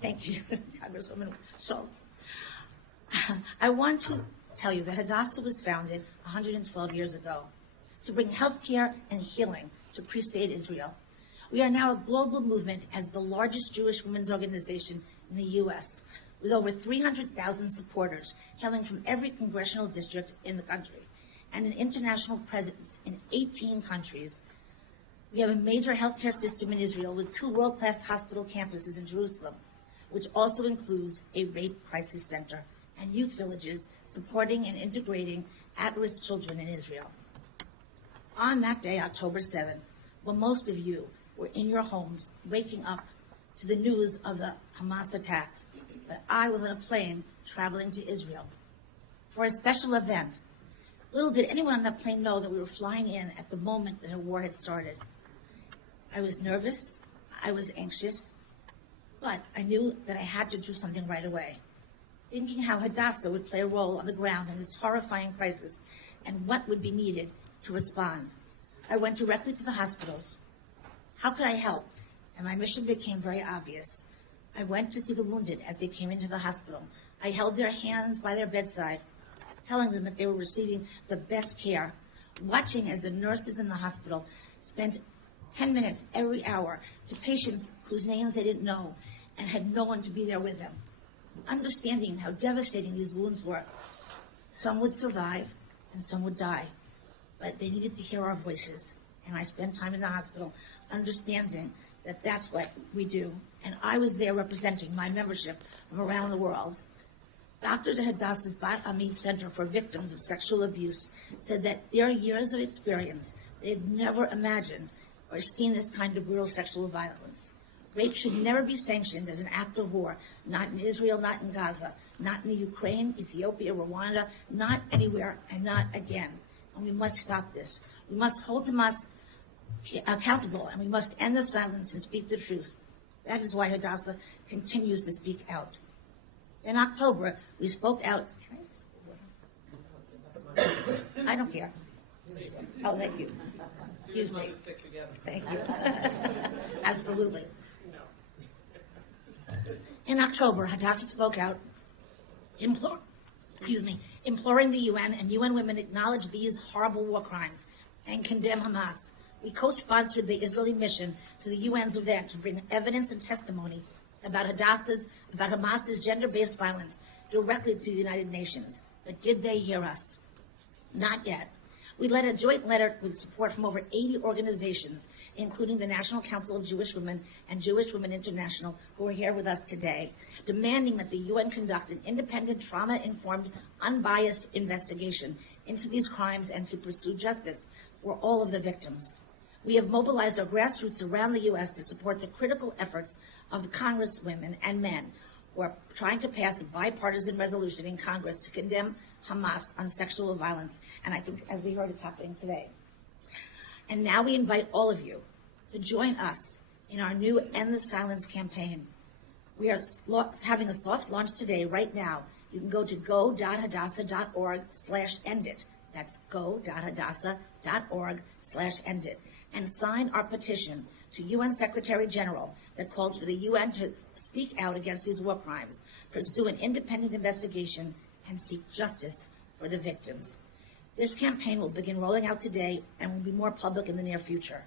Thank you, Congresswoman Schultz. I want to tell you that Hadassah was founded 112 years ago to bring health care and healing to pre-state Israel. We are now a global movement as the largest Jewish women's organization in the U.S., with over 300,000 supporters hailing from every congressional district in the country, and an international presence in 18 countries. We have a major healthcare system in Israel with 2 world-class hospital campuses in Jerusalem, which also includes a rape crisis center and youth villages supporting and integrating at-risk children in Israel. On that day, October 7th, when most of you were in your homes waking up to the news of the Hamas attacks, but I was on a plane traveling to Israel for a special event. Little did anyone on that plane know that we were flying in at the moment that a war had started. I was nervous, I was anxious, but I knew that I had to do something right away. Thinking how Hadassah would play a role on the ground in this horrifying crisis and what would be needed to respond, I went directly to the hospitals. How could I help? And my mission became very obvious. I went to see the wounded as they came into the hospital. I held their hands by their bedside, telling them that they were receiving the best care, watching as the nurses in the hospital spent 10 minutes every hour to patients whose names they didn't know and had no one to be there with them, understanding how devastating these wounds were. Some would survive and some would die, but they needed to hear our voices. And I spent time in the hospital understanding that that's what we do. And I was there representing my membership from around the world. Doctors at Hadassah's Bat Ami Center for Victims of Sexual Abuse said that their years of experience, they had never imagined or seen this kind of brutal sexual violence. Rape should never be sanctioned as an act of war, not in Israel, not in Gaza, not in the Ukraine, Ethiopia, Rwanda, not anywhere, and not again. And we must stop this. We must hold Hamas accountable, and we must end the silence and speak the truth. That is why Hadassah continues to speak out. In October, we spoke out. Can I get some water? I don't care. Oh, thank you. Excuse me. Thank you. Absolutely. In October, Hadassah spoke out, imploring the UN and UN women acknowledge these horrible war crimes and condemn Hamas. We co-sponsored the Israeli mission to the UN's event to bring evidence and testimony about Hamas's gender-based violence directly to the United Nations. But did they hear us? Not yet. We led a joint letter with support from over 80 organizations, including the National Council of Jewish Women and Jewish Women International, who are here with us today, demanding that the UN conduct an independent, trauma-informed, unbiased investigation into these crimes and to pursue justice for all of the victims. We have mobilized our grassroots around the U.S. to support the critical efforts of the Congresswomen and men who are trying to pass a bipartisan resolution in Congress to condemn Hamas on sexual violence. And I think, as we heard, it's happening today. And now we invite all of you to join us in our new End the Silence campaign. We are having a soft launch today, right now. You can go to go.hadassah.org/endit. That's go.hadassah.org/endit. And sign our petition to UN Secretary General that calls for the UN to speak out against these war crimes, pursue an independent investigation, and seek justice for the victims. This campaign will begin rolling out today and will be more public in the near future.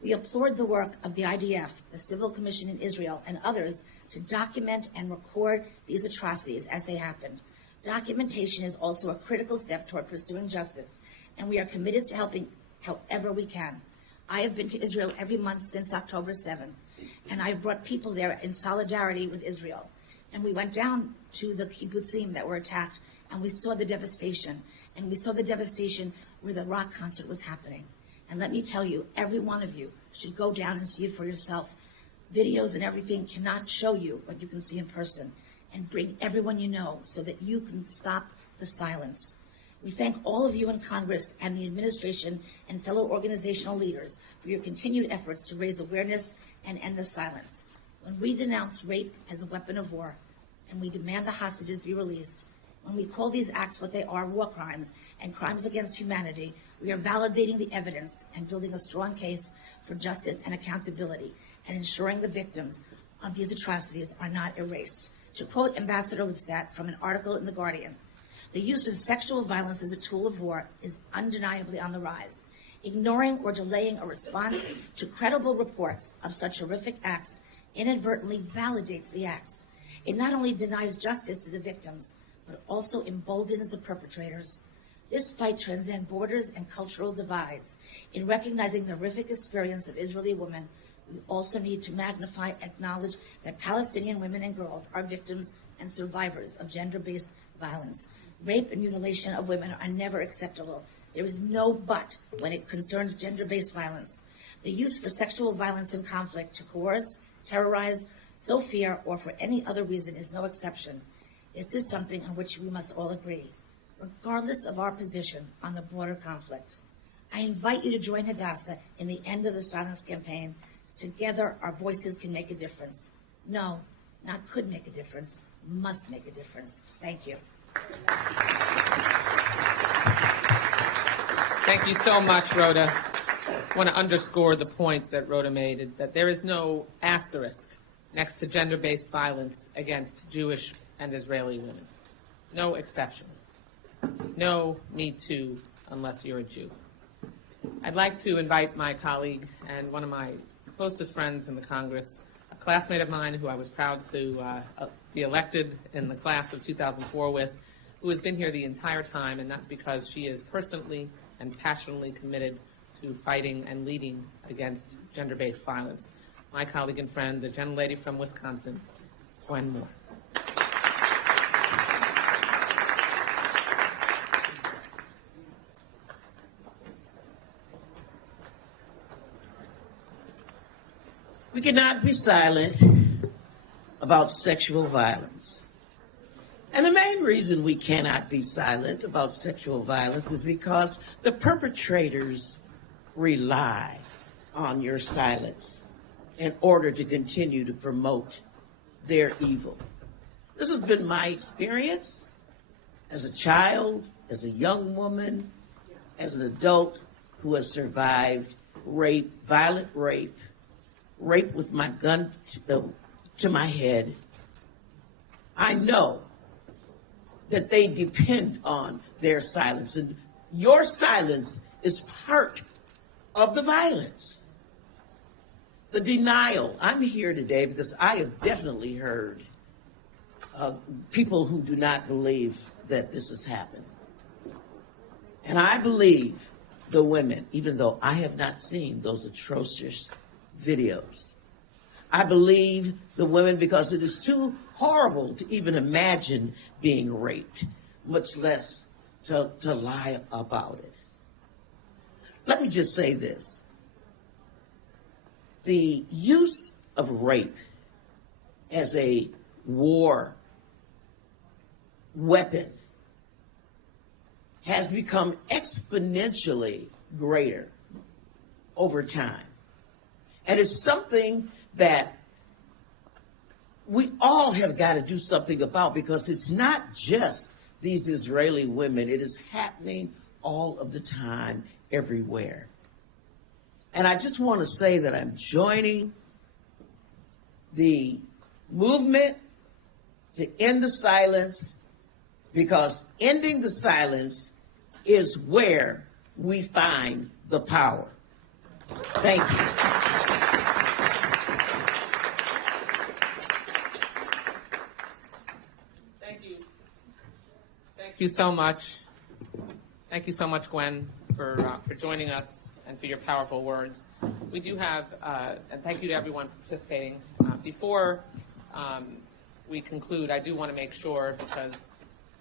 We applaud the work of the IDF, the Civil Commission in Israel, and others to document and record these atrocities as they happened. Documentation is also a critical step toward pursuing justice, and we are committed to helping however we can. I have been to Israel every month since October 7th, and I've brought people there in solidarity with Israel. And we went down to the kibbutzim that were attacked, and we saw the devastation. And we saw the devastation where the rock concert was happening. And let me tell you, every one of you should go down and see it for yourself. Videos and everything cannot show you what you can see in person. And bring everyone you know so that you can stop the silence. We thank all of you in Congress and the administration and fellow organizational leaders for your continued efforts to raise awareness and end the silence. When we denounce rape as a weapon of war, and we demand the hostages be released, when we call these acts what they are, war crimes and crimes against humanity, we are validating the evidence and building a strong case for justice and accountability and ensuring the victims of these atrocities are not erased. To quote Ambassador Lipstadt from an article in The Guardian, the use of sexual violence as a tool of war is undeniably on the rise. Ignoring or delaying a response to credible reports of such horrific acts inadvertently validates the acts. It not only denies justice to the victims, but also emboldens the perpetrators. This fight transcends borders and cultural divides. In recognizing the horrific experience of Israeli women, we also need to magnify, acknowledge that Palestinian women and girls are victims and survivors of gender-based violence. Rape and mutilation of women are never acceptable. There is no but when it concerns gender-based violence. The use for sexual violence in conflict to coerce, terrorize, sow fear, or for any other reason is no exception. This is something on which we must all agree, regardless of our position on the broader conflict. I invite you to join Hadassah in the End of the Silence campaign. Together, our voices can make a difference. No, not could make a difference, must make a difference. Thank you. Thank you so much, Rhoda. I want to underscore the point that Rhoda made, that there is no asterisk next to gender-based violence against Jewish and Israeli women. No exception. No Me Too unless you're a Jew. I'd like to invite my colleague and one of my closest friends in the Congress, a classmate of mine who I was proud to be elected in the class of 2004 with, who has been here the entire time, and that's because she is personally and passionately committed to fighting and leading against gender-based violence. My colleague and friend, the gentlelady from Wisconsin, Gwen Moore. We cannot be silent about sexual violence. And the main reason we cannot be silent about sexual violence is because the perpetrators rely on your silence in order to continue to promote their evil. This has been my experience as a child, as a young woman, as an adult who has survived rape, violent rape, rape with my gun to my head. I know that they depend on their silence, and your silence is part of the violence. The denial. I'm here today because I have definitely heard people who do not believe that this has happened. And I believe the women, even though I have not seen those atrocious videos. I believe the women because it is too horrible to even imagine being raped, much less to lie about it. Let me just say this. The use of rape as a war weapon has become exponentially greater over time. And it's something that we all have got to do something about, because it's not just these Israeli women. It is happening all of the time, everywhere. And I just want to say that I'm joining the movement to end the silence, because ending the silence is where we find the power. Thank you. Thank you so much. Thank you so much, Gwen, for joining us and for your powerful words. We do have, and thank you to everyone for participating. Before we conclude, I do want to make sure, because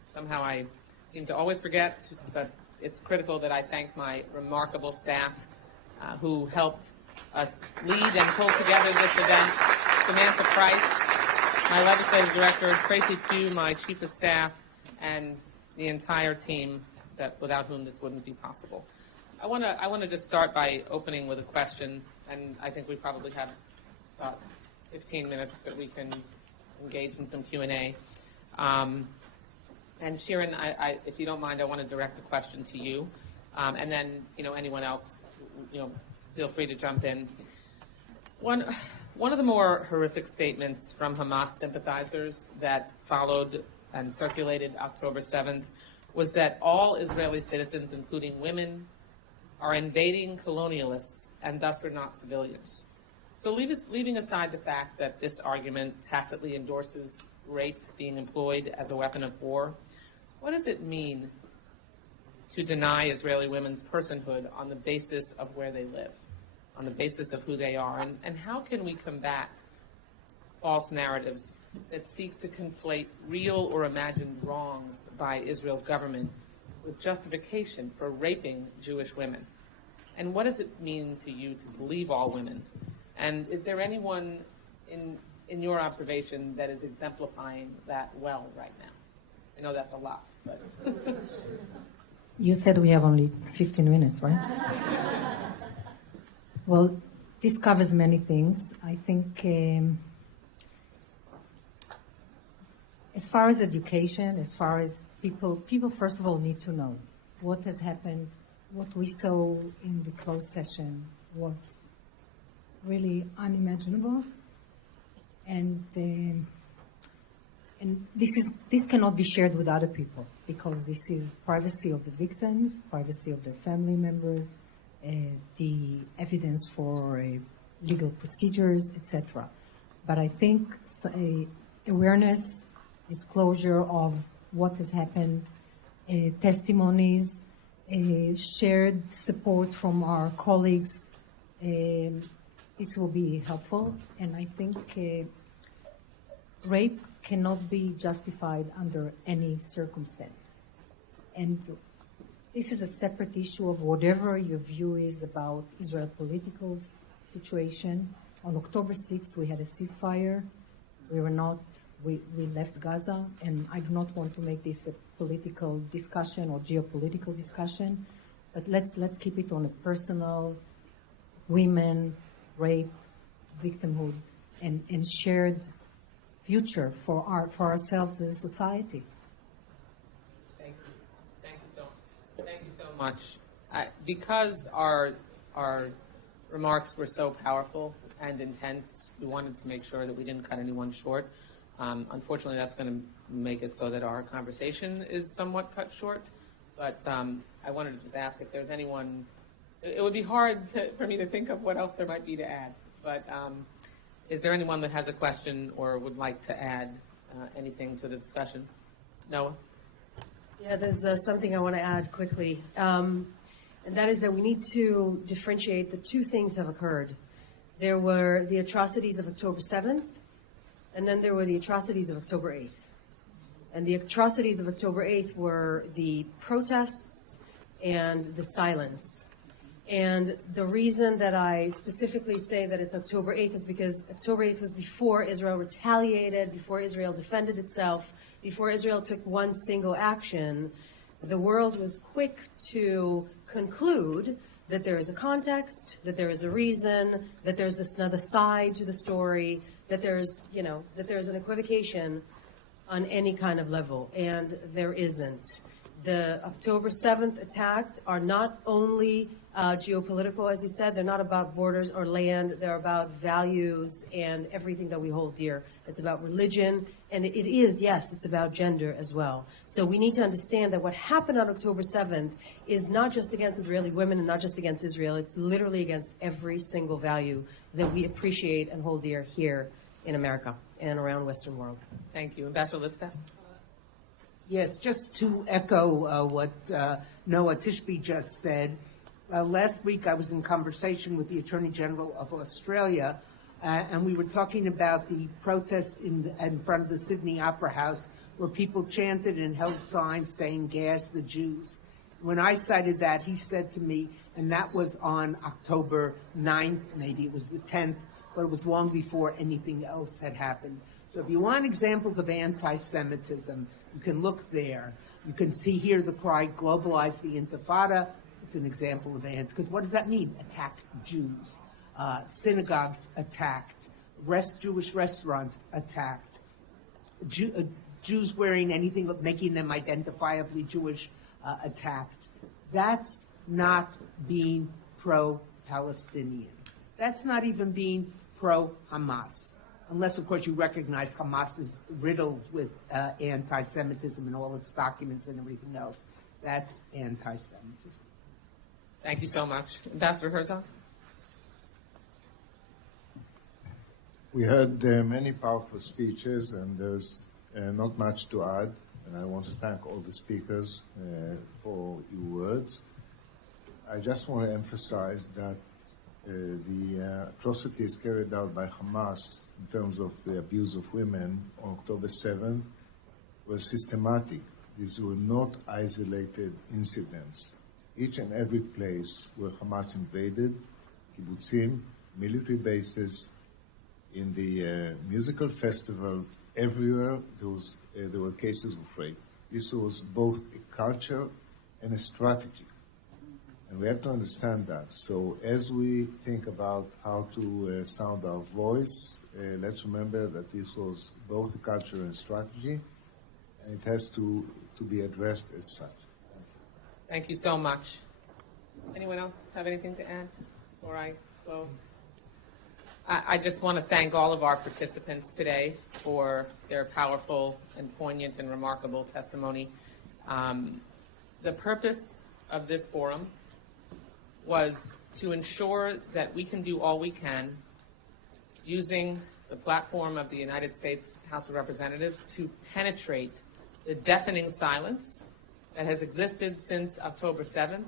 somehow I seem to always forget, but it's critical that I thank my remarkable staff who helped us lead and pull together this event. Samantha Price, my legislative director, Tracy Pugh, my chief of staff, and the entire team without whom this wouldn't be possible. I want to just start by opening with a question, and I think we probably have about 15 minutes that we can engage in some Q&A. And Sheran, if you don't mind, I want to direct a question to you, and then anyone else, feel free to jump in. One of the more horrific statements from Hamas sympathizers that followed and circulated October 7th was that all Israeli citizens, including women, are invading colonialists and thus are not civilians. So leaving aside the fact that this argument tacitly endorses rape being employed as a weapon of war, what does it mean to deny Israeli women's personhood on the basis of where they live, on the basis of who they are? And how can we combat false narratives that seek to conflate real or imagined wrongs by Israel's government with justification for raping Jewish women? And what does it mean to you to believe all women? And is there anyone in your observation that is exemplifying that well right now? I know that's a lot, but... You said we have only 15 minutes, right? Well, this covers many things. I think as far as education, as far as people first of all need to know what has happened. What we saw in the closed session was really unimaginable, and this cannot be shared with other people because this is privacy of the victims, privacy of their family members, the evidence for legal procedures, etc. But I think awareness, disclosure of what has happened, testimonies, shared support from our colleagues, this will be helpful. And I think rape cannot be justified under any circumstance. And this is a separate issue of whatever your view is about Israel political situation. On October 6th, we had a ceasefire. We left Gaza, and I do not want to make this a political discussion or geopolitical discussion, but let's keep it on a personal, women, rape, victimhood, and shared future for ourselves as a society. Thank you so much. Because our remarks were so powerful and intense, we wanted to make sure that we didn't cut anyone short. Unfortunately, that's going to make it so that our conversation is somewhat cut short. But I wanted to just ask if there's anyone. It would be hard for me to think of what else there might be to add. But is there anyone that has a question or would like to add anything to the discussion? Noah? Yeah, there's something I want to add quickly. And that is that we need to differentiate the two things have occurred. There were the atrocities of October 7th, and then there were the atrocities of October 8th. And the atrocities of October 8th were the protests and the silence. And the reason that I specifically say that it's October 8th is because October 8th was before Israel retaliated, before Israel defended itself, before Israel took one single action. The world was quick to conclude that there is a context, that there is a reason, that there's this another side to the story, that there's an equivocation on any kind of level, and there isn't. The October 7th attacks are not only geopolitical, as you said, they're not about borders or land, they're about values and everything that we hold dear. It's about religion, and it is, yes, it's about gender as well. So we need to understand that what happened on October 7th is not just against Israeli women and not just against Israel, it's literally against every single value that we appreciate and hold dear here in America and around Western world. Thank you. Ambassador Lipstadt? Yes, just to echo what Noa Tishby just said, last week I was in conversation with the Attorney General of Australia, and we were talking about the protest in front of the Sydney Opera House where people chanted and held signs saying, "Gas the Jews." When I cited that, he said to me, and that was on October 9th, maybe it was the 10th, but it was long before anything else had happened. So if you want examples of anti-Semitism, you can look there. You can see here the cry, globalize the Intifada. It's an example of because what does that mean? Attack Jews. Synagogues attacked. Jewish restaurants attacked. Jews wearing anything but making them identifiably Jewish attacked. That's not being pro-Palestinian. That's not even being pro-Hamas. Unless, of course, you recognize Hamas is riddled with anti-Semitism in all its documents and everything else. That's anti-Semitism. Thank you so much. Ambassador Herzog? We heard many powerful speeches, and there's not much to add. And I want to thank all the speakers for your words. I just want to emphasize that the atrocities carried out by Hamas in terms of the abuse of women on October 7th were systematic. These were not isolated incidents. Each and every place where Hamas invaded, kibbutzim, military bases, in the musical festival, everywhere there were cases of rape. This was both a culture and a strategy. And we have to understand that. So as we think about how to sound our voice, let's remember that this was both a culture and strategy, and it has to be addressed as such. Thank you so much. Anyone else have anything to add before I close? I just want to thank all of our participants today for their powerful and poignant and remarkable testimony. The purpose of this forum was to ensure that we can do all we can using the platform of the United States House of Representatives to penetrate the deafening silence that has existed since October 7th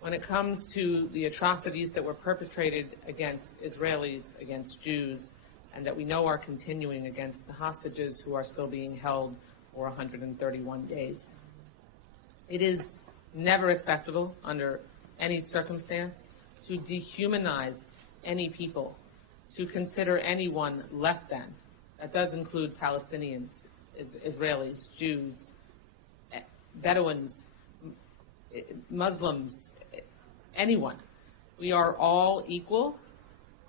when it comes to the atrocities that were perpetrated against Israelis, against Jews, and that we know are continuing against the hostages who are still being held for 131 days. It is never acceptable under any circumstance to dehumanize any people, to consider anyone less than. That does include Palestinians, Israelis, Jews, Bedouins, Muslims, anyone. We are all equal,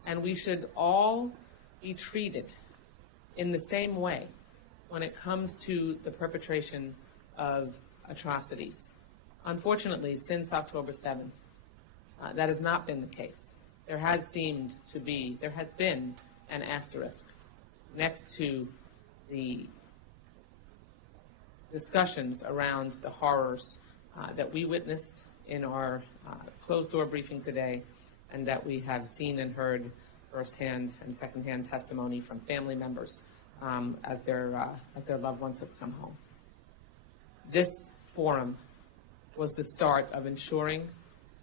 and we should all be treated in the same way when it comes to the perpetration of atrocities. Unfortunately, since October 7th, that has not been the case. There has been an asterisk next to the discussions around the horrors that we witnessed in our closed-door briefing today, and that we have seen and heard firsthand and secondhand testimony from family members as their loved ones have come home. This forum was the start of ensuring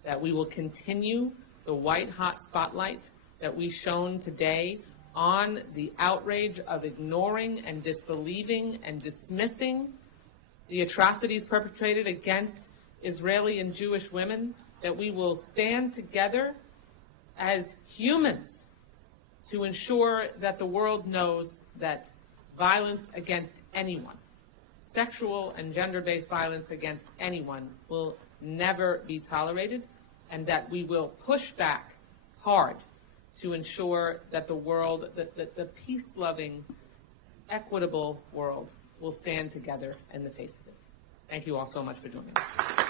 that we will continue the white-hot spotlight that we shone today on the outrage of ignoring and disbelieving and dismissing the atrocities perpetrated against Israeli and Jewish women, that we will stand together as humans to ensure that the world knows that violence against anyone, sexual and gender-based violence against anyone, will never be tolerated, and that we will push back hard to ensure that the world, the peace-loving, equitable world, will stand together in the face of it. Thank you all so much for joining us.